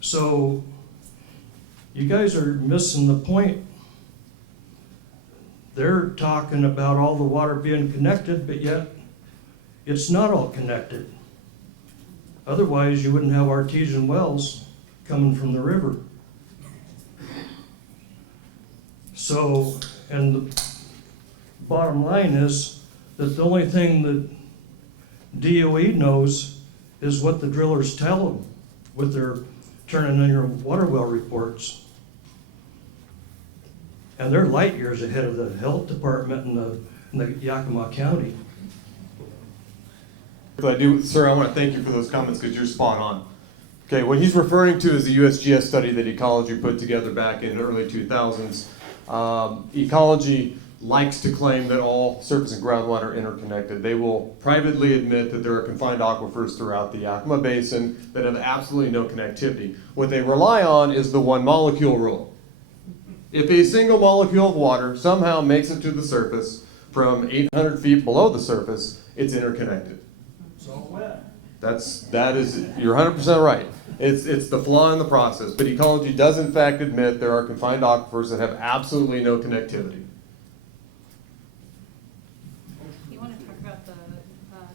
So you guys are missing the point. They're talking about all the water being connected, but yet it's not all connected. Otherwise, you wouldn't have artesian wells coming from the river. So, and the bottom line is that the only thing that DOE knows is what the drillers tell them with their turning in your water well reports. And they're light years ahead of the health department in the Yakima County. Sir, I want to thank you for those comments because you're spot on. Okay, what he's referring to is the USGS study that Ecology put together back in the early 2000s. Ecology likes to claim that all surface and groundwater are interconnected. They will privately admit that there are confined aquifers throughout the Yakima Basin that have absolutely no connectivity. What they rely on is the one molecule rule. If a single molecule of water somehow makes it to the surface from 800 feet below the surface, it's interconnected. So wet. You're 100% right. It's the flaw in the process. But Ecology does in fact admit there are confined aquifers that have absolutely no connectivity. You want to talk about the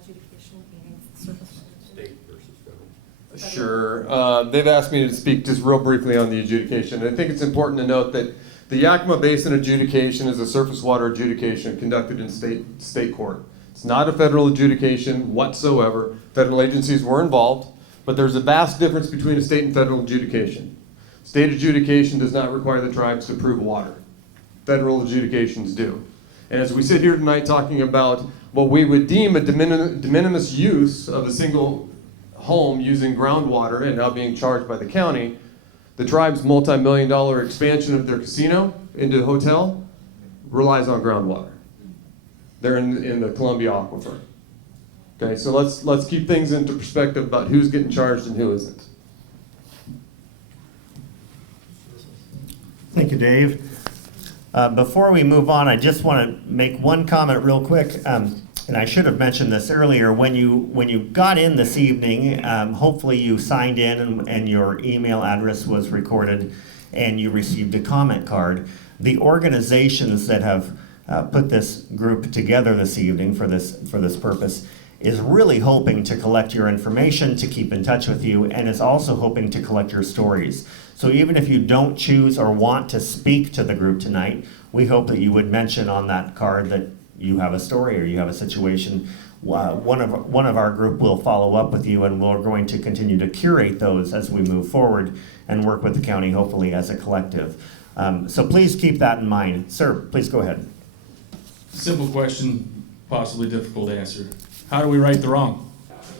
adjudication being surface? State versus federal. Sure. They've asked me to speak just real briefly on the adjudication. I think it's important to note that the Yakima Basin adjudication is a surface water adjudication conducted in state court. It's not a federal adjudication whatsoever. Federal agencies were involved, but there's a vast difference between a state and federal adjudication. State adjudication does not require the tribes to prove water. Federal adjudications do. And as we sit here tonight talking about what we would deem a de minimis use of a single home using groundwater and now being charged by the county, the tribe's multi-million-dollar expansion of their casino into a hotel relies on groundwater. They're in the Columbia Aquifer. Okay, so let's keep things into perspective about who's getting charged and who isn't. Thank you, Dave. Before we move on, I just want to make one comment real quick. And I should have mentioned this earlier. When you got in this evening, hopefully you signed in and your email address was recorded and you received a comment card. The organizations that have put this group together this evening for this purpose is really hoping to collect your information, to keep in touch with you, and is also hoping to collect your stories. So even if you don't choose or want to speak to the group tonight, we hope that you would mention on that card that you have a story or you have a situation. One of our group will follow up with you, and we're going to continue to curate those as we move forward and work with the county, hopefully as a collective. So please keep that in mind. Sir, please go ahead. Simple question, possibly difficult to answer. How do we right the wrong?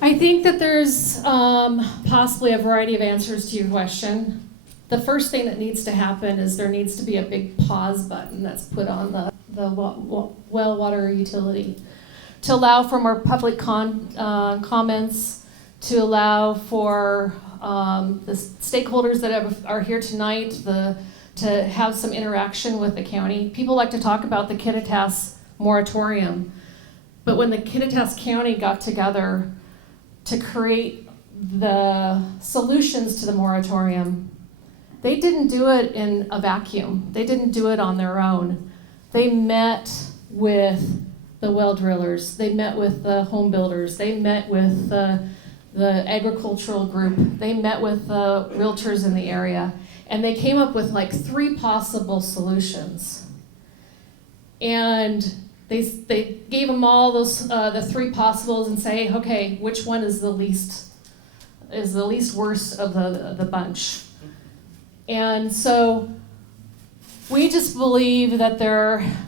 I think that there's possibly a variety of answers to your question. The first thing that needs to happen is there needs to be a big pause button that's put on the well water utility to allow for more public comments, to allow for the stakeholders that are here tonight to have some interaction with the county. People like to talk about the Kittitas moratorium, but when the Kittitas County got together to create the solutions to the moratorium, they didn't do it in a vacuum. They didn't do it on their own. They met with the well drillers. They met with the home builders. They met with the agricultural group. They met with the realtors in the area. And they came up with like 3 possible solutions. And they gave them all those the 3 possibles and say, okay, which one is the least worst of the bunch? And so we just believe that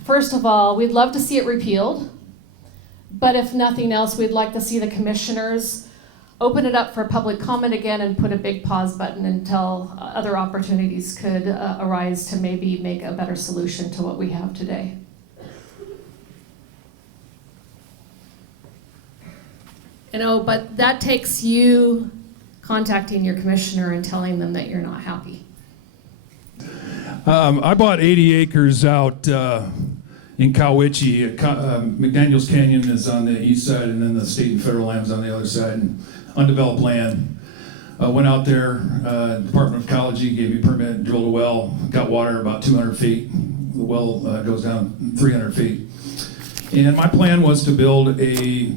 first of all, we'd love to see it repealed, but if nothing else, we'd like to see the commissioners open it up for public comment again and put a big pause button until other opportunities could arise to maybe make a better solution to what we have today. But that takes you contacting your commissioner and telling them that you're not happy. I bought 80 acres out in Cowiche. McDaniels Canyon is on the east side, and then the state and federal land's on the other side, and undeveloped land. Went out there, Department of Ecology gave me a permit, drilled a well, got water about 200 feet. The well goes down 300 feet. And my plan was to build a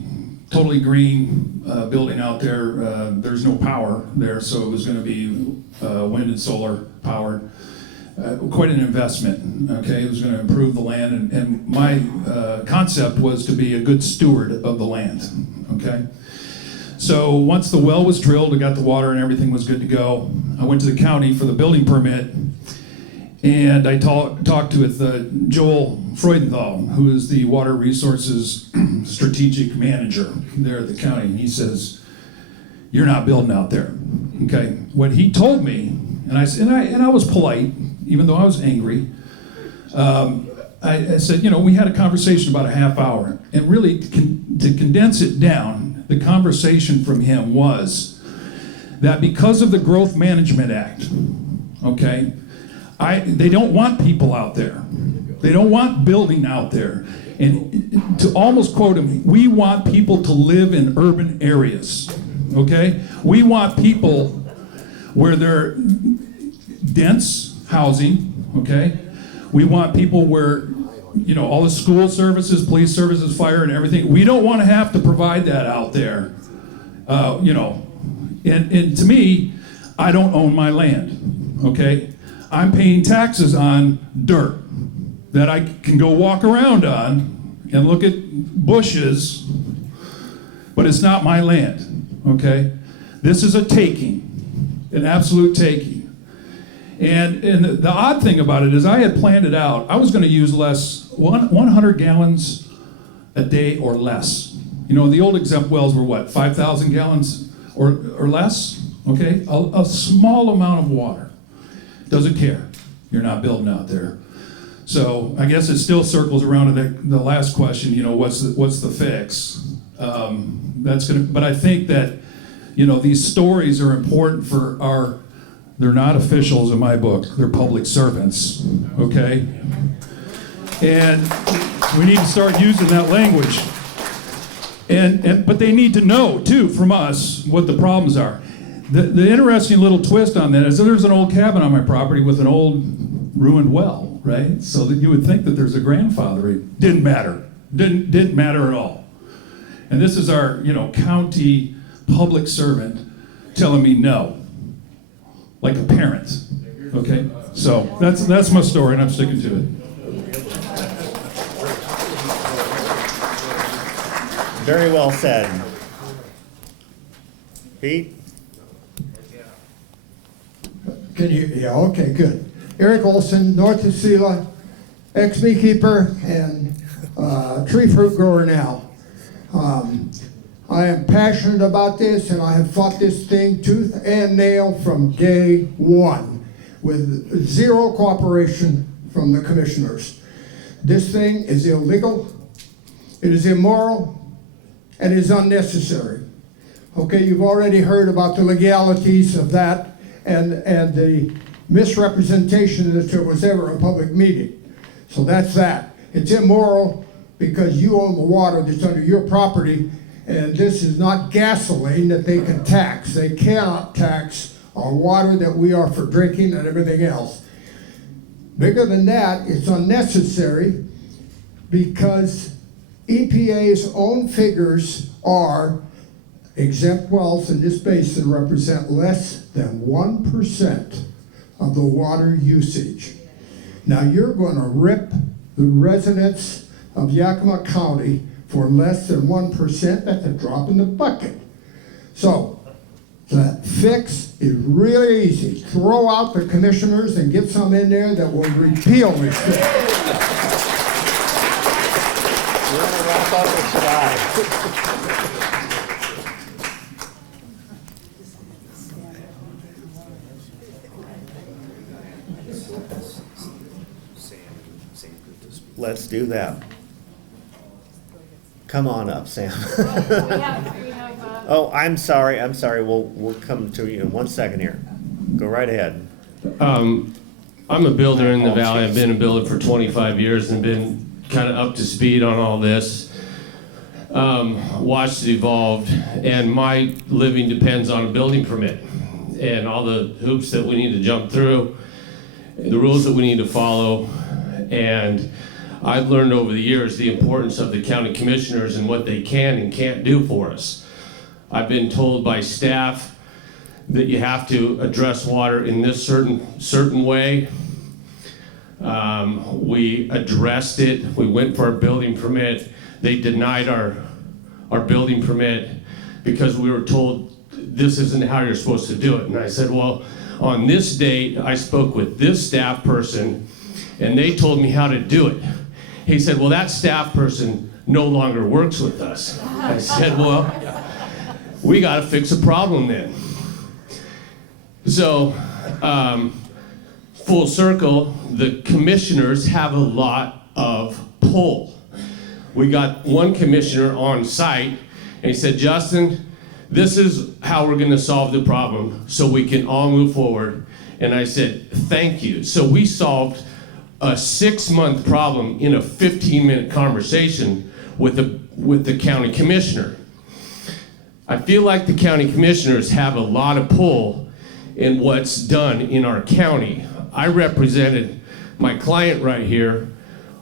totally green building out there. There's no power there, so it was going to be wind and solar powered. Quite an investment, okay? It was going to improve the land, and my concept was to be a good steward of the land, okay? So once the well was drilled, I got the water and everything was good to go, I went to the county for the building permit, and I talked with Joel Freudenthal, who is the Water Resources Strategic Manager there at the county, and he says, "You're not building out there." Okay. What he told me, and I was polite, even though I was angry. I said, we had a conversation about a half hour, and really to condense it down, the conversation from him was that because of the Growth Management Act, okay, they don't want people out there. They don't want building out there. And to almost quote him, we want people to live in urban areas, okay? We want people where they're dense housing, okay? We want people where, all the school services, police services, fire and everything, we don't want to have to provide that out there, And to me, I don't own my land, okay? I'm paying taxes on dirt that I can go walk around on and look at bushes, but it's not my land, okay? This is a taking, an absolute taking. And the odd thing about it is I had planned it out. I was going to use 100 gallons a day or less. The old exempt wells were what, 5,000 gallons or less? Okay, a small amount of water. Doesn't care. You're not building out there. So I guess it still circles around to the last question. What's the fix? But I think that these stories are important for our. They're not officials in my book. They're public servants. Okay, and we need to start using that language. But they need to know too from us what the problems are. The interesting little twist on that is that there's an old cabin on my property with an old ruined well, right? So that you would think that there's a grandfather. It didn't matter. Didn't matter at all. And this is our, county public servant telling me no, like a parent. Okay, so that's my story, and I'm sticking to it. Very well said. Pete? Okay, good. Eric Olson, north of Sela, ex-beekeeper and tree fruit grower now. I am passionate about this, and I have fought this thing tooth and nail from day one with zero cooperation from the commissioners. This thing is illegal, it is immoral, and it is unnecessary. Okay, you've already heard about the legalities of that and the misrepresentation that there was ever a public meeting. So that's that. It's immoral because you own the water that's under your property, and this is not gasoline that they can tax. They cannot tax our water that we are for drinking and everything else. Bigger than that, it's unnecessary because EPA's own figures are exempt wells in this basin represent less than 1% of the water usage. Now you're going to rip the residents of Yakima County for less than 1%. That's a drop in the bucket. So the fix is really easy. Throw out the commissioners and get some in there that will repeal this thing. We're going to wrap up with July. Let's do that. Come on up, Sam. Oh, I'm sorry. We'll come to you in 1 second here. Go right ahead. I'm a builder in the valley. I've been a builder for 25 years and been kind of up to speed on all this. Watched it evolve, and my living depends on a building permit and all the hoops that we need to jump through, the rules that we need to follow. And I've learned over the years the importance of the county commissioners and what they can and can't do for us. I've been told by staff that you have to address water in this certain way. We addressed it. We went for our building permit. They denied our building permit because we were told this isn't how you're supposed to do it. And I said, well, on this date, I spoke with this staff person and they told me how to do it. He said, well, that staff person no longer works with us. I said, well, we got to fix a problem then. So, full circle, the commissioners have a lot of pull. We got one commissioner on site, and he said, Justin, this is how we're going to solve the problem so we can all move forward. And I said, thank you. So we solved a 6-month problem in a 15-minute conversation with the county commissioner. I feel like the county commissioners have a lot of pull in what's done in our county. I represented my client right here.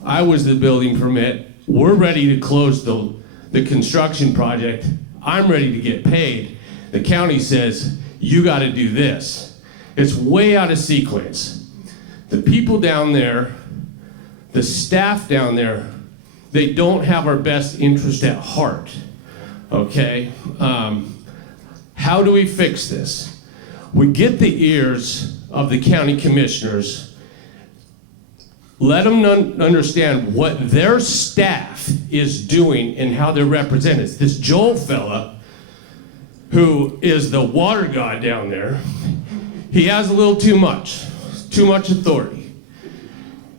I was the building permit. We're ready to close the construction project. I'm ready to get paid. The county says, you got to do this. It's way out of sequence. The people down there, the staff down there, they don't have our best interest at heart, okay? How do we fix this? We get the ears of the county commissioners, let them understand what their staff is doing and how they're represented. This Joel fella, who is the water god down there, he has a little too much authority.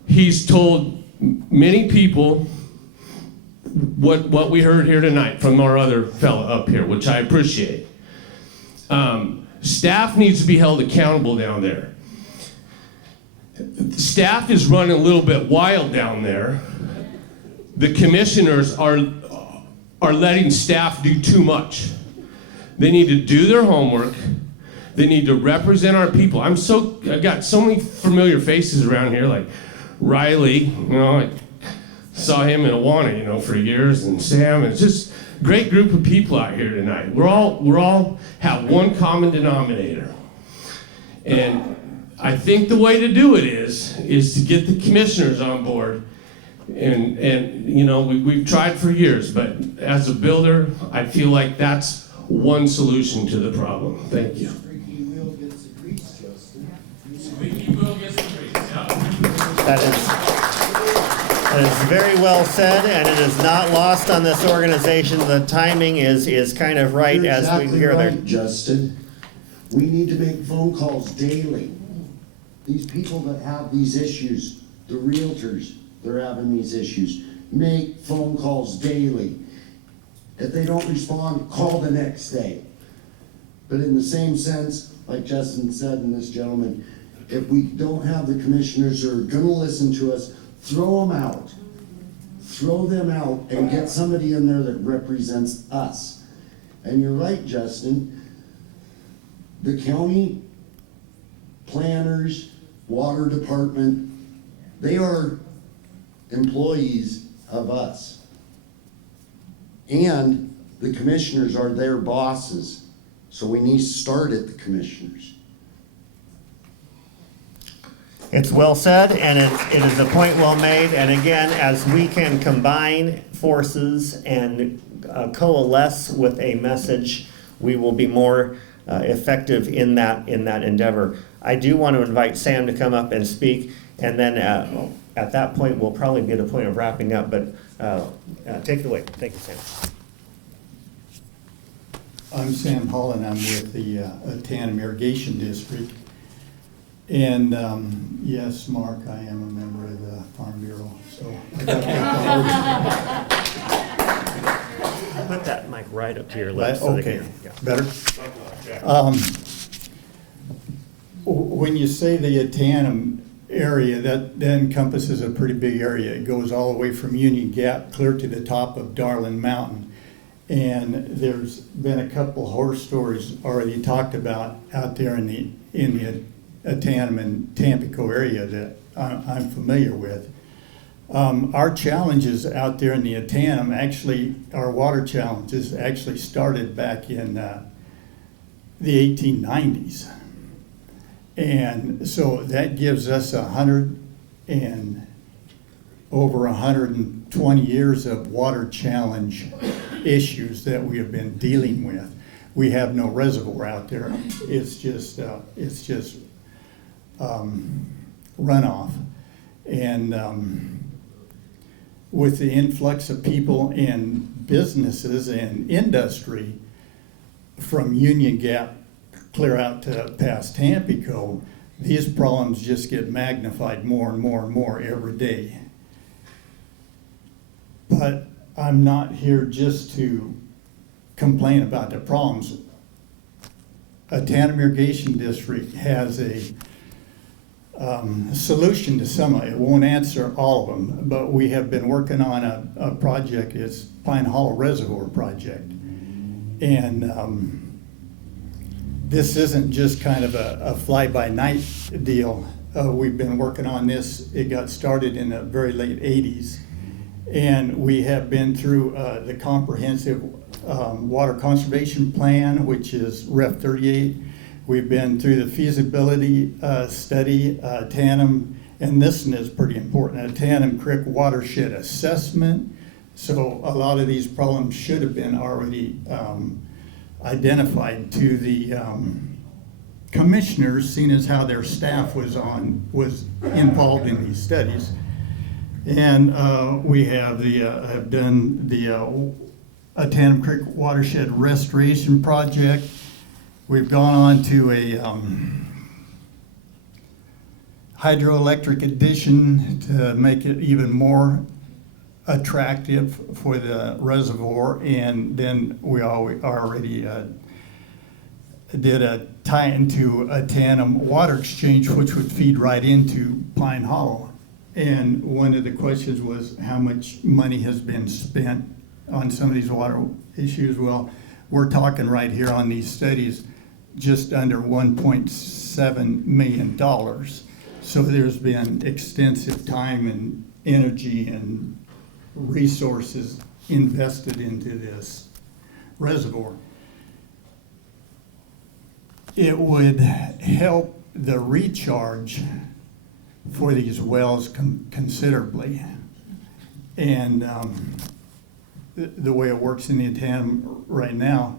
He's told many people what we heard here tonight from our other fella up here, which I appreciate. Staff needs to be held accountable down there. Staff is running a little bit wild down there. The commissioners are letting staff do too much. They need to do their homework. They need to represent our people. I got so many familiar faces around here, like Riley, I saw him in Awana, for years, and Sam. It's just a great group of people out here tonight. We're all have one common denominator. And I think the way to do it is to get the commissioners on board. And we've tried for years, but as a builder, I feel like that's one solution to the problem. Thank you. Squeaky wheel gets the grease, Justin. Squeaky wheel gets the grease, yeah. That is very well said, and it is not lost on this organization. The timing is kind of right. You're as exactly we hear right, there. Justin. We need to make phone calls daily. These people that have these issues, the realtors, they're having these issues. Make phone calls daily. If they don't respond, call the next day. But in the same sense, like Justin said and this gentleman, if we don't have the commissioners who are gonna listen to us, throw them out. Throw them out and get somebody in there that represents us. And you're right, Justin. The county planners, water department, they are employees of us. And the commissioners are their bosses. So we need to start at the commissioners. It's well said, and it is a point well made. And again, as we can combine forces and coalesce with a message, we will be more effective in that endeavor. I do want to invite Sam to come up and speak, and then at that point, we'll probably be at a point of wrapping up, but take it away. Thank you, Sam. I'm Sam Holland. I'm with the Tanum Irrigation District. And yes, Mark, I am a member of the Farm Bureau, so I got Put that mic right up to your lips. So okay, yeah. better? When you say the Tanum area, that encompasses a pretty big area. It goes all the way from Union Gap clear to the top of Darling Mountain. And there's been a couple horror stories already talked about out there in the Tanum and Tampico area that I'm familiar with. Our challenges out there in the Atanum, actually, our water challenges actually started back in the 1890s. And so that gives us over 120 years of water challenge issues that we have been dealing with. We have no reservoir out there. It's just runoff. And with the influx of people and businesses and industry from Union Gap clear out to past Tampico, these problems just get magnified more and more and more every day. But I'm not here just to complain about the problems. Atanum Irrigation District has a solution to some of it. It won't answer all of them, but we have been working on a project. It's Pine Hollow Reservoir Project. And this isn't just kind of a fly-by-night deal. We've been working on this. It got started in the very late 80s. And we have been through the comprehensive water conservation plan, which is Ref 38. We've been through the feasibility study, Atanum, and this one is pretty important, Atanum Creek Watershed Assessment. So a lot of these problems should have been already identified to the commissioners, seeing as how their staff was involved in these studies. And we have done the Atanum Creek Watershed Restoration Project. We've gone on to a hydroelectric addition to make it even more attractive for the reservoir, and then we already did a tie into Atanum Water Exchange, which would feed right into Pine Hollow. And one of the questions was how much money has been spent on some of these water issues. Well, we're talking right here on these studies just under $1.7 million. So there's been extensive time and energy and resources invested into this reservoir. It would help the recharge for these wells considerably. And the way it works in the Atanum right now,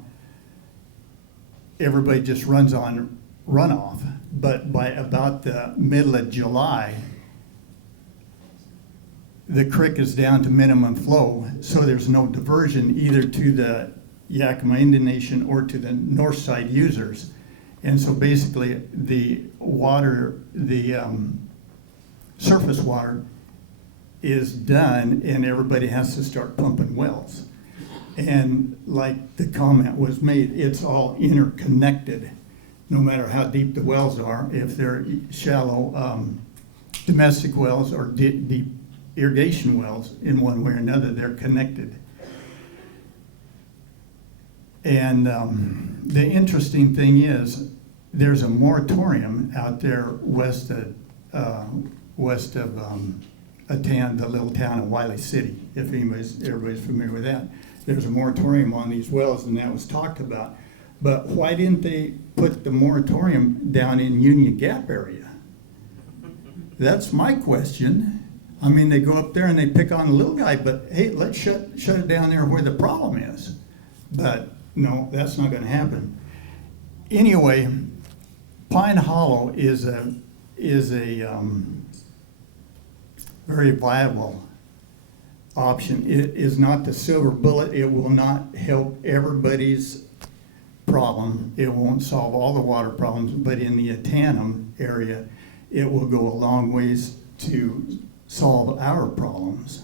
everybody just runs on runoff. But by about the middle of July, the creek is down to minimum flow, so there's no diversion either to the Yakima Indian Nation or to the north side users. And so basically the water, the surface water is done and everybody has to start pumping wells. And like the comment was made, it's all interconnected. No matter how deep the wells are, if they're shallow domestic wells or deep irrigation wells, in one way or another, they're connected. And the interesting thing is, there's a moratorium out there west of Atan, the little town of Wiley City, if everybody's familiar with that. There's a moratorium on these wells, and that was talked about. But why didn't they put the moratorium down in Union Gap area? That's my question. I mean, they go up there and they pick on the little guy, but hey, let's shut it down there where the problem is. But no, that's not going to happen. Anyway, Pine Hollow is a very viable option. It is not the silver bullet. It will not help everybody's problem. It won't solve all the water problems, but in the Atanum area, it will go a long ways to solve our problems.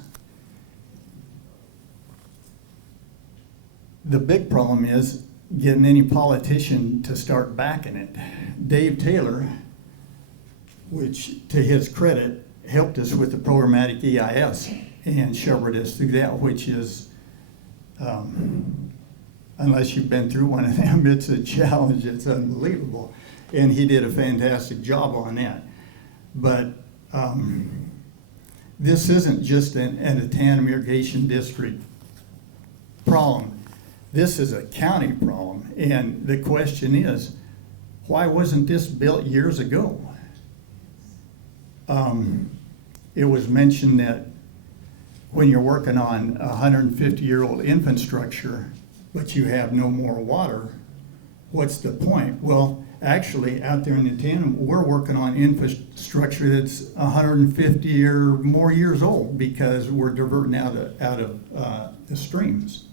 The big problem is getting any politician to start backing it. Dave Taylor, which to his credit, helped us with the programmatic EIS and shepherded us through that, which is, unless you've been through one of them, it's a challenge, it's unbelievable. And he did a fantastic job on that. But this isn't just an Antietam irrigation district problem. This is a county problem. And the question is, why wasn't this built years ago? It was mentioned that when you're working on a 150-year-old infrastructure, but you have no more water, what's the point? Well, actually, out there in the tandem, we're working on infrastructure that's 150 or more years old because we're diverting out of the streams,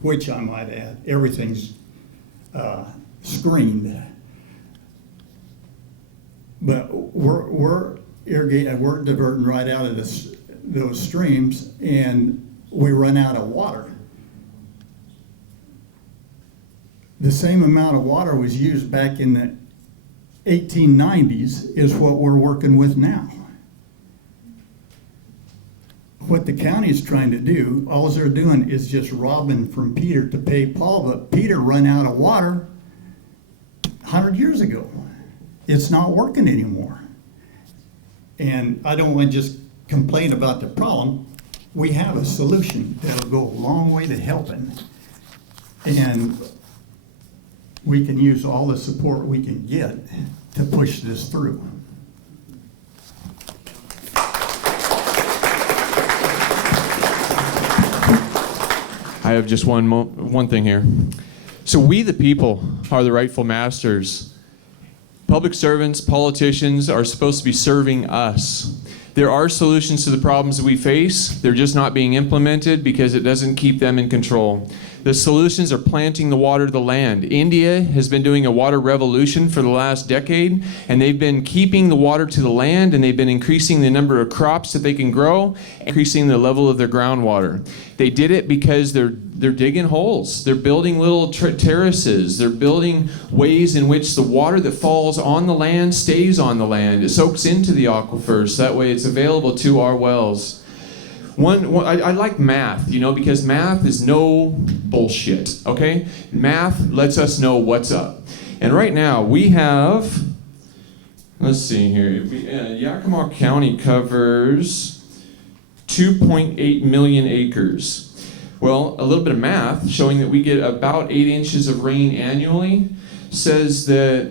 which I might add, everything's screened. But we're irrigating, we're diverting right out of those streams, and we run out of water. The same amount of water was used back in the 1890s is what we're working with now. What the county is trying to do, all they're doing is just robbing from Peter to pay Paul, but Peter ran out of water 100 years ago. It's not working anymore. And I don't want to just complain about the problem. We have a solution that'll go a long way to helping. And we can use all the support we can get to push this through. I have just one thing here. So we, the people, are the rightful masters. Public servants, politicians are supposed to be serving us. There are solutions to the problems that we face. They're just not being implemented because it doesn't keep them in control. The solutions are planting the water to the land. India has been doing a water revolution for the last decade, and they've been keeping the water to the land, and they've been increasing the number of crops that they can grow, increasing the level of their groundwater. They did it because they're digging holes. They're building little terraces. They're building ways in which the water that falls on the land stays on the land. It soaks into the aquifers. That way it's available to our wells. I like math, because math is no bullshit, okay? Math lets us know what's up. And right now we have, let's see here, Yakima County covers 2.8 million acres. Well, a little bit of math showing that we get about 8 inches of rain annually says that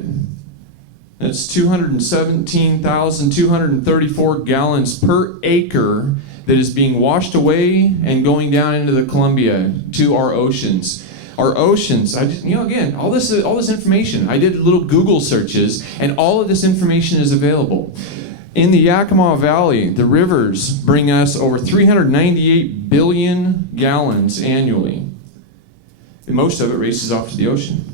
that's 217,234 gallons per acre that is being washed away and going down into the Columbia to our oceans. Our oceans, again, all this information, I did little Google searches, and all of this information is available. In the Yakima Valley, the rivers bring us over 398 billion gallons annually. And most of it races off to the ocean.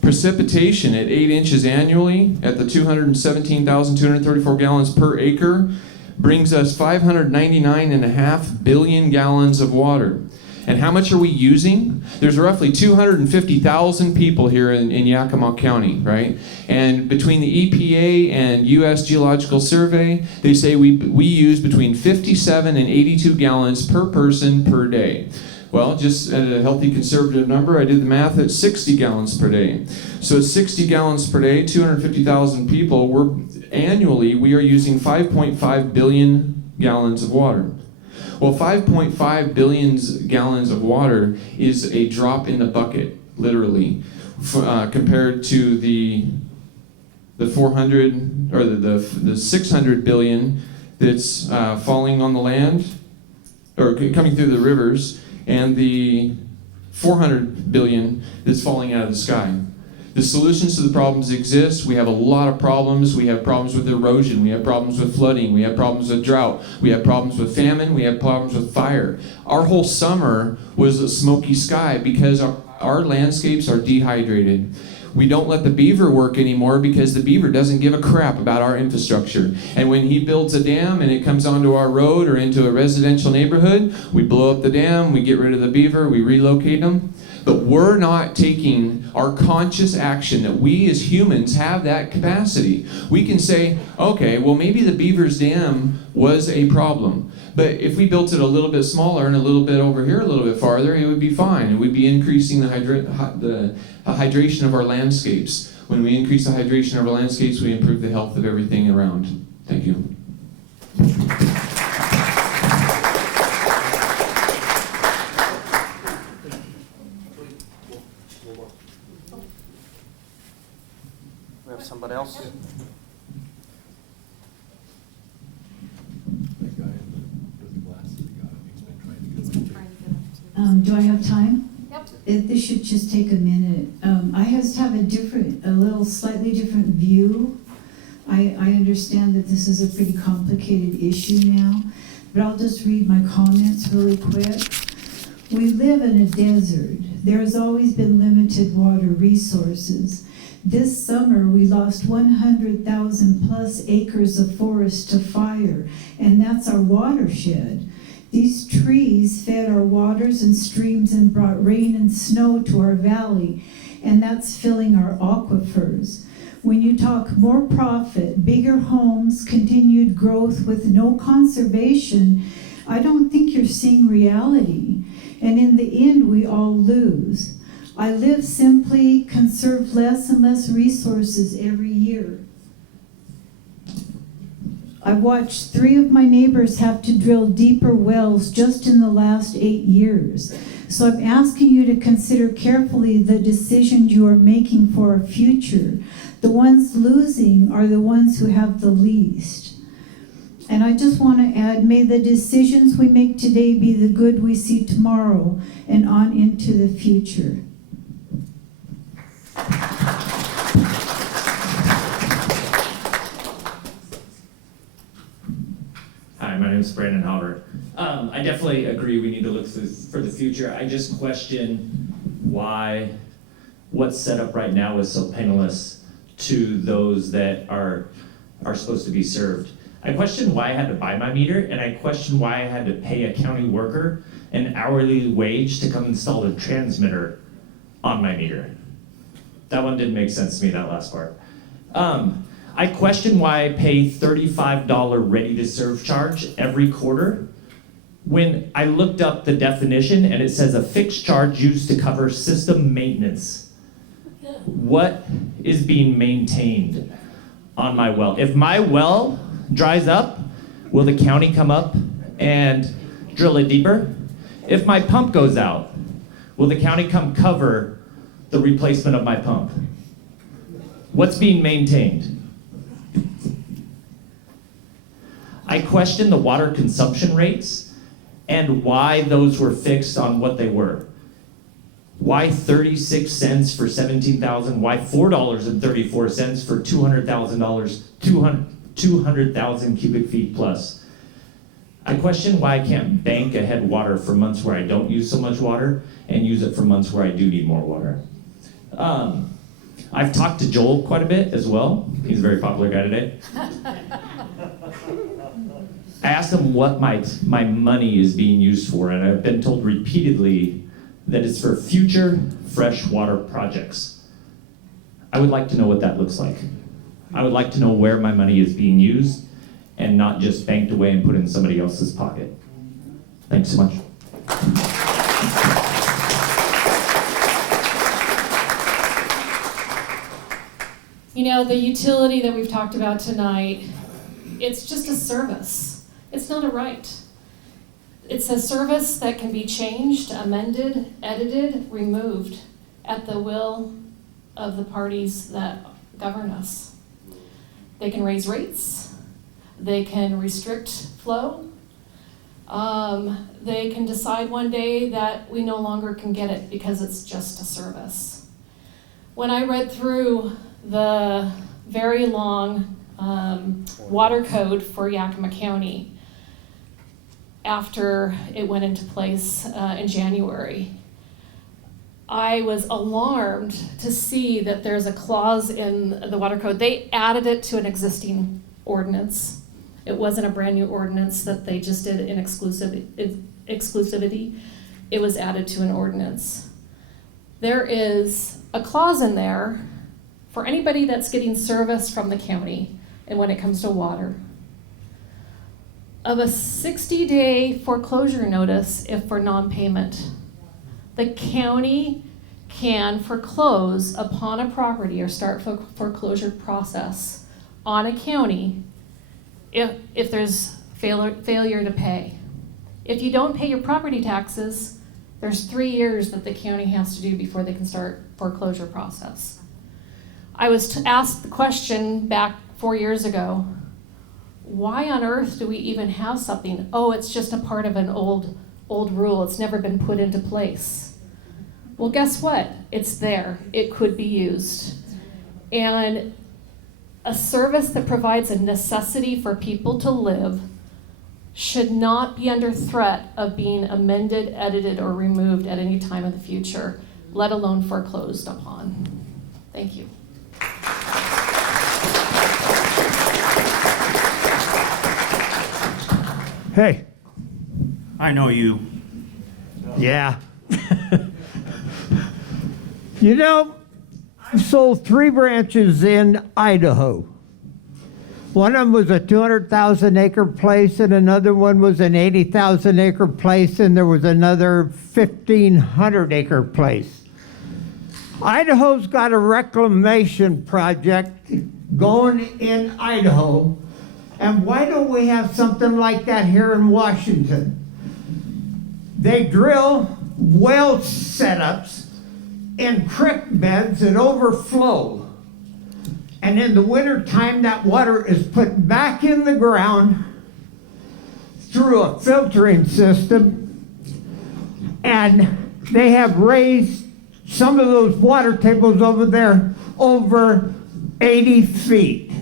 Precipitation at 8 inches annually at the 217,234 gallons per acre brings us 599.5 billion gallons of water. And how much are we using? There's roughly 250,000 people here in Yakima County, right? And between the EPA and U.S. Geological Survey, they say we use between 57 and 82 gallons per person per day. Well, just at a healthy conservative number, I did the math at 60 gallons per day. So at 60 gallons per day, 250,000 people, annually we are using 5.5 billion gallons of water. Well, 5.5 billion gallons of water is a drop in the bucket, literally, compared to the 400 or the 600 billion that's falling on the land or coming through the rivers, and the 400 billion that's falling out of the sky. The solutions to the problems exist. We have a lot of problems. We have problems with erosion. We have problems with flooding. We have problems with drought. We have problems with famine. We have problems with fire. Our whole summer was a smoky sky because our landscapes are dehydrated. We don't let the beaver work anymore because the beaver doesn't give a crap about our infrastructure. And when he builds a dam and it comes onto our road or into a residential neighborhood, we blow up the dam, we get rid of the beaver, we relocate them. But we're not taking our conscious action that we as humans have that capacity. We can say, okay, well maybe the beaver's dam was a problem. But if we built it a little bit smaller and a little bit over here a little bit farther, it would be fine. And we'd be increasing the hydration of our landscapes. When we increase the hydration of our landscapes, we improve the health of everything around. Thank you. We have somebody else? Do I have time? Yep. This should just take a minute. I just have a little slightly different view. I understand that this is a pretty complicated issue now, but I'll just read my comments really quick. We live in a desert. There has always been limited water resources. This summer, we lost 100,000 plus acres of forest to fire, and that's our watershed. These trees fed our waters and streams and brought rain and snow to our valley, and that's filling our aquifers. When you talk more profit, bigger homes, continued growth with no conservation, I don't think you're seeing reality. And in the end, we all lose. I live simply, conserve less and less resources every year. I've watched 3 of my neighbors have to drill deeper wells just in the last 8 years. So I'm asking you to consider carefully the decisions you are making for our future. The ones losing are the ones who have the least. And I just want to add, may the decisions we make today be the good we see tomorrow and on into the future. Hi, my name is Brandon Howard. I definitely agree we need to look for the future. I just question why what's set up right now is so painless to those that are supposed to be served. I question why I had to buy my meter, and I question why I had to pay a county worker an hourly wage to come install a transmitter on my meter. That one didn't make sense to me, that last part. I question why I pay $35 ready-to-serve charge every quarter when I looked up the definition and it says a fixed charge used to cover system maintenance. What is being maintained on my well? If my well dries up, will the county come up and drill it deeper? If my pump goes out, will the county come cover the replacement of my pump? What's being maintained? I question the water consumption rates and why those were fixed on what they were. Why 36 cents for 17,000? Why $4.34 for $200,000, 200,000 cubic feet plus? I question why I can't bank ahead water for months where I don't use so much water and use it for months where I do need more water. I've talked to Joel quite a bit as well. He's a very popular guy today. I asked him what my money is being used for, and I've been told repeatedly that it's for future freshwater projects. I would like to know what that looks like. I would like to know where my money is being used and not just banked away and put in somebody else's pocket. Thanks so much. You know, the utility that we've talked about tonight, it's just a service. It's not a right. It's a service that can be changed, amended, edited, removed at the will of the parties that govern us. They can raise rates. They can restrict flow. They can decide one day that we no longer can get it because it's just a service. When I read through the very long water code for Yakima County after it went into place in January, I was alarmed to see that there's a clause in the water code. They added it to an existing ordinance. It wasn't a brand new ordinance that they just did in exclusivity. It was added to an ordinance. There is a clause in there for anybody that's getting service from the county and when it comes to water, of a 60-day foreclosure notice if for non-payment. The county can foreclose upon a property or start foreclosure process on a county if there's failure to pay. If you don't pay your property taxes, there's 3 years that the county has to do before they can start foreclosure process. I was asked the question back 4 years ago, why on earth do we even have something? Oh, it's just a part of an old rule. It's never been put into place. Well, guess what? It's there. It could be used. And a service that provides a necessity for people to live should not be under threat of being amended, edited, or removed at any time in the future, let alone foreclosed upon. Thank you. Hey. I know you. Yeah. You know, I sold 3 ranches in Idaho. One of them was a 200,000 acre place, and another one was an 80,000 acre place, and there was another 1,500 acre place. Idaho's got a reclamation project going in Idaho, and why don't we have something like that here in Washington? They drill well setups in creek beds that overflow. And in the wintertime, that water is put back in the ground through a filtering system. And they have raised some of those water tables over there over 80 feet.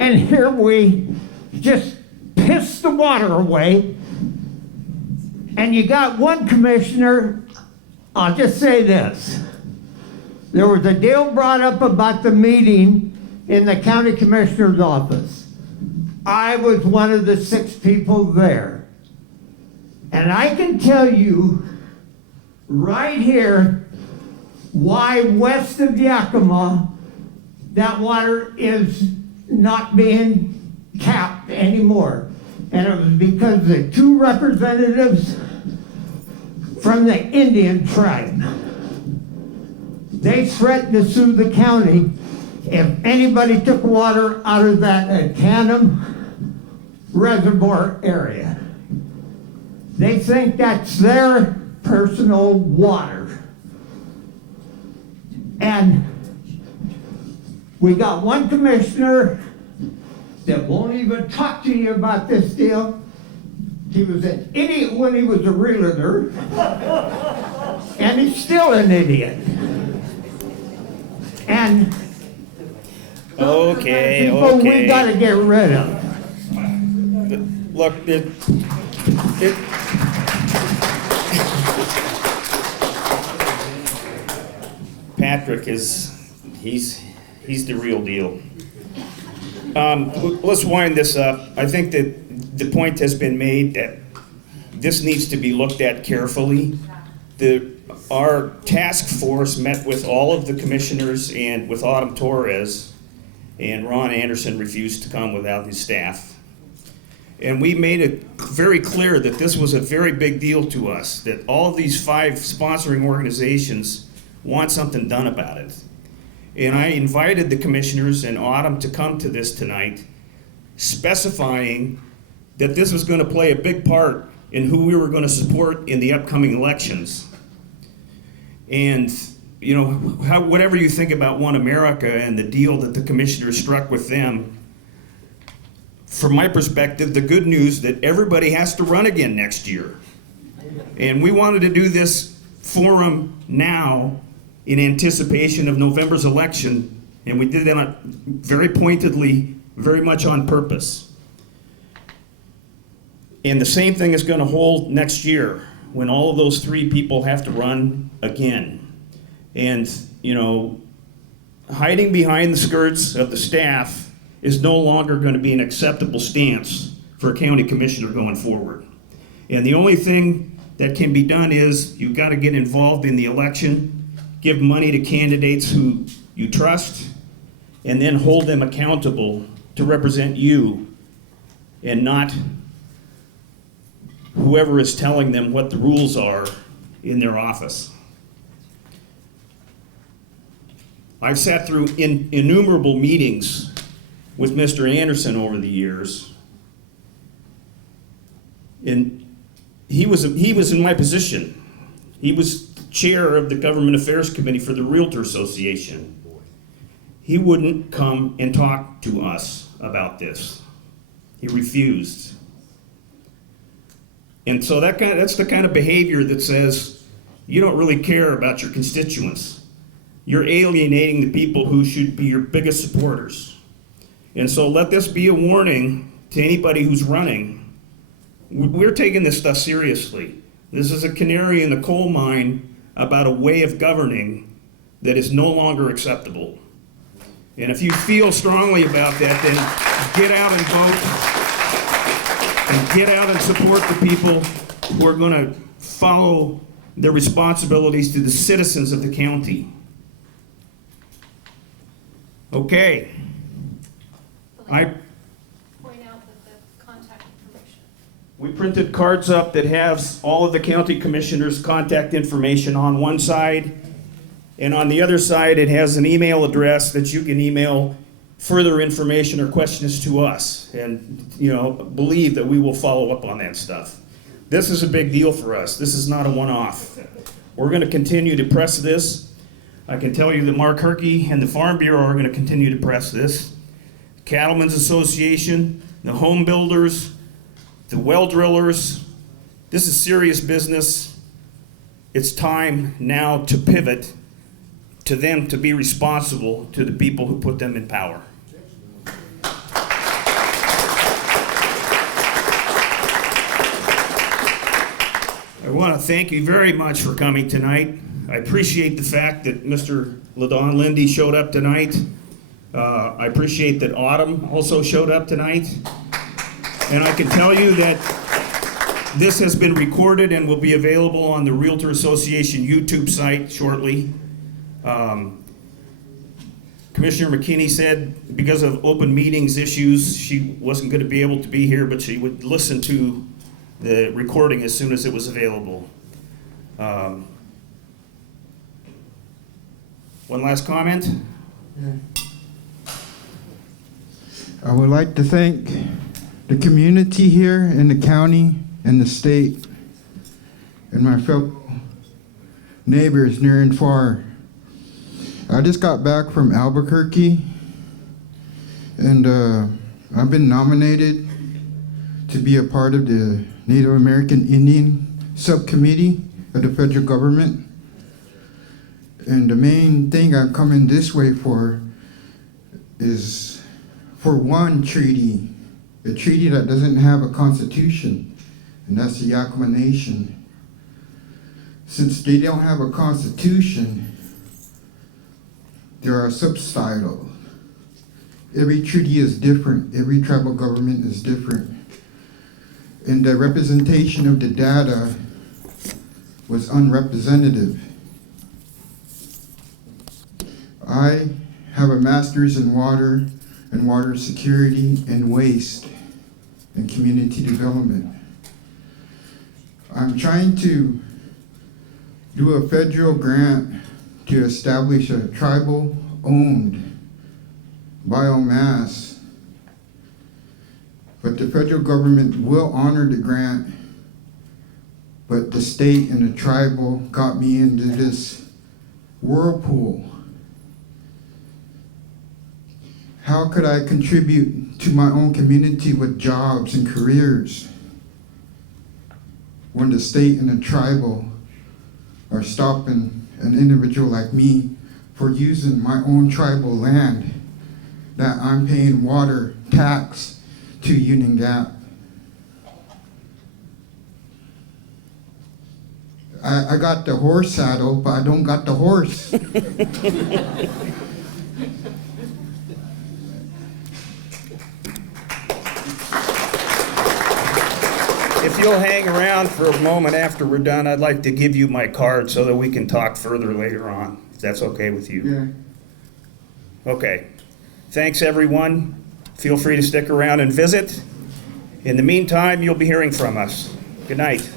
And here we just piss the water away. And you got one commissioner, I'll just say this. There was a deal brought up about the meeting in the county commissioner's office. I was one of the 6 people there. And I can tell you right here why west of Yakima that water is not being capped anymore. And it was because the 2 representatives from the Indian tribe, they threatened to sue the county if anybody took water out of that Tandem reservoir area. They think that's their personal water. And we got one commissioner that won't even talk to you about this deal. He was an idiot when he was a realtor, and he's still an idiot. And Okay, people we okay. gotta get rid of. Look, Patrick he's the real deal. Let's wind this up. I think that the point has been made that this needs to be looked at carefully. Our task force met with all of the commissioners and with Autumn Torres, and Ron Anderson refused to come without his staff. And we made it very clear that this was a very big deal to us, that all of these 5 sponsoring organizations want something done about it. And I invited the commissioners and Autumn to come to this tonight, specifying that this was going to play a big part in who we were going to support in the upcoming elections. And, you know, whatever you think about One America and the deal that the commissioners struck with them, from my perspective, the good news that everybody has to run again next year. And we wanted to do this forum now in anticipation of November's election, and we did that very pointedly, very much on purpose. And the same thing is going to hold next year when all of those 3 people have to run again. And, you know, hiding behind the skirts of the staff is no longer going to be an acceptable stance for a county commissioner going forward. And the only thing that can be done is you've got to get involved in the election, give money to candidates who you trust, and then hold them accountable to represent you and not whoever is telling them what the rules are in their office. I've sat through innumerable meetings with Mr. Anderson over the years, and he was in my position. He was chair of the Government Affairs Committee for the Realtor Association. He wouldn't come and talk to us about this. He refused. And so that's the kind of behavior that says you don't really care about your constituents. You're alienating the people who should be your biggest supporters. And so let this be a warning to anybody who's running. We're taking this stuff seriously. This is a canary in the coal mine about a way of governing that is no longer acceptable. And if you feel strongly about that, then get out and vote. And get out and support the people who are going to follow their responsibilities to the citizens of the county. Okay. We printed cards up that has all of the county commissioners' contact information on one side, and on the other side it has an email address that you can email further information or questions to us, and believe that we will follow up on that stuff. This is a big deal for us. This is not a one-off. We're going to continue to press this. I can tell you that Mark Herkey and the Farm Bureau are going to continue to press this. Cattlemen's Association, the home builders, the well drillers. This is serious business. It's time now to pivot to them to be responsible to the people who put them in power. I want to thank you very much for coming tonight. I appreciate the fact that Mr. LaDon Lindy showed up tonight. I appreciate that Autumn also showed up tonight. And I can tell you that this has been recorded and will be available on the Realtor Association YouTube site shortly. Commissioner McKinney said because of open meetings issues, she wasn't going to be able to be here, but she would listen to the recording as soon as it was available. One last comment? I would like to thank the community here in the county and the state and my fellow neighbors near and far. I just got back from Albuquerque, and I've been nominated to be a part of the Native American Indian subcommittee of the federal government. And the main thing I'm coming this way for is for one treaty, a treaty that doesn't have a constitution, and that's the Yakima Nation. Since they don't have a constitution, they are subsidal. Every treaty is different, every tribal government is different. And the representation of the data was unrepresentative. I have a master's in water and water security and waste and community development. I'm trying to do a federal grant to establish a tribal-owned biomass, but the federal government will honor the grant, but the state and the tribal got me into this whirlpool. How could I contribute to my own community with jobs and careers when the state and the tribal are stopping an individual like me for using my own tribal land that I'm paying water tax to Union Gap? I got the horse saddle, but I don't got the horse. If you'll hang around for a moment after we're done, I'd like to give you my card so that we can talk further later on, if that's okay with you. Yeah. Okay. Thanks, everyone. Feel free to stick around and visit. In the meantime, you'll be hearing from us. Good night.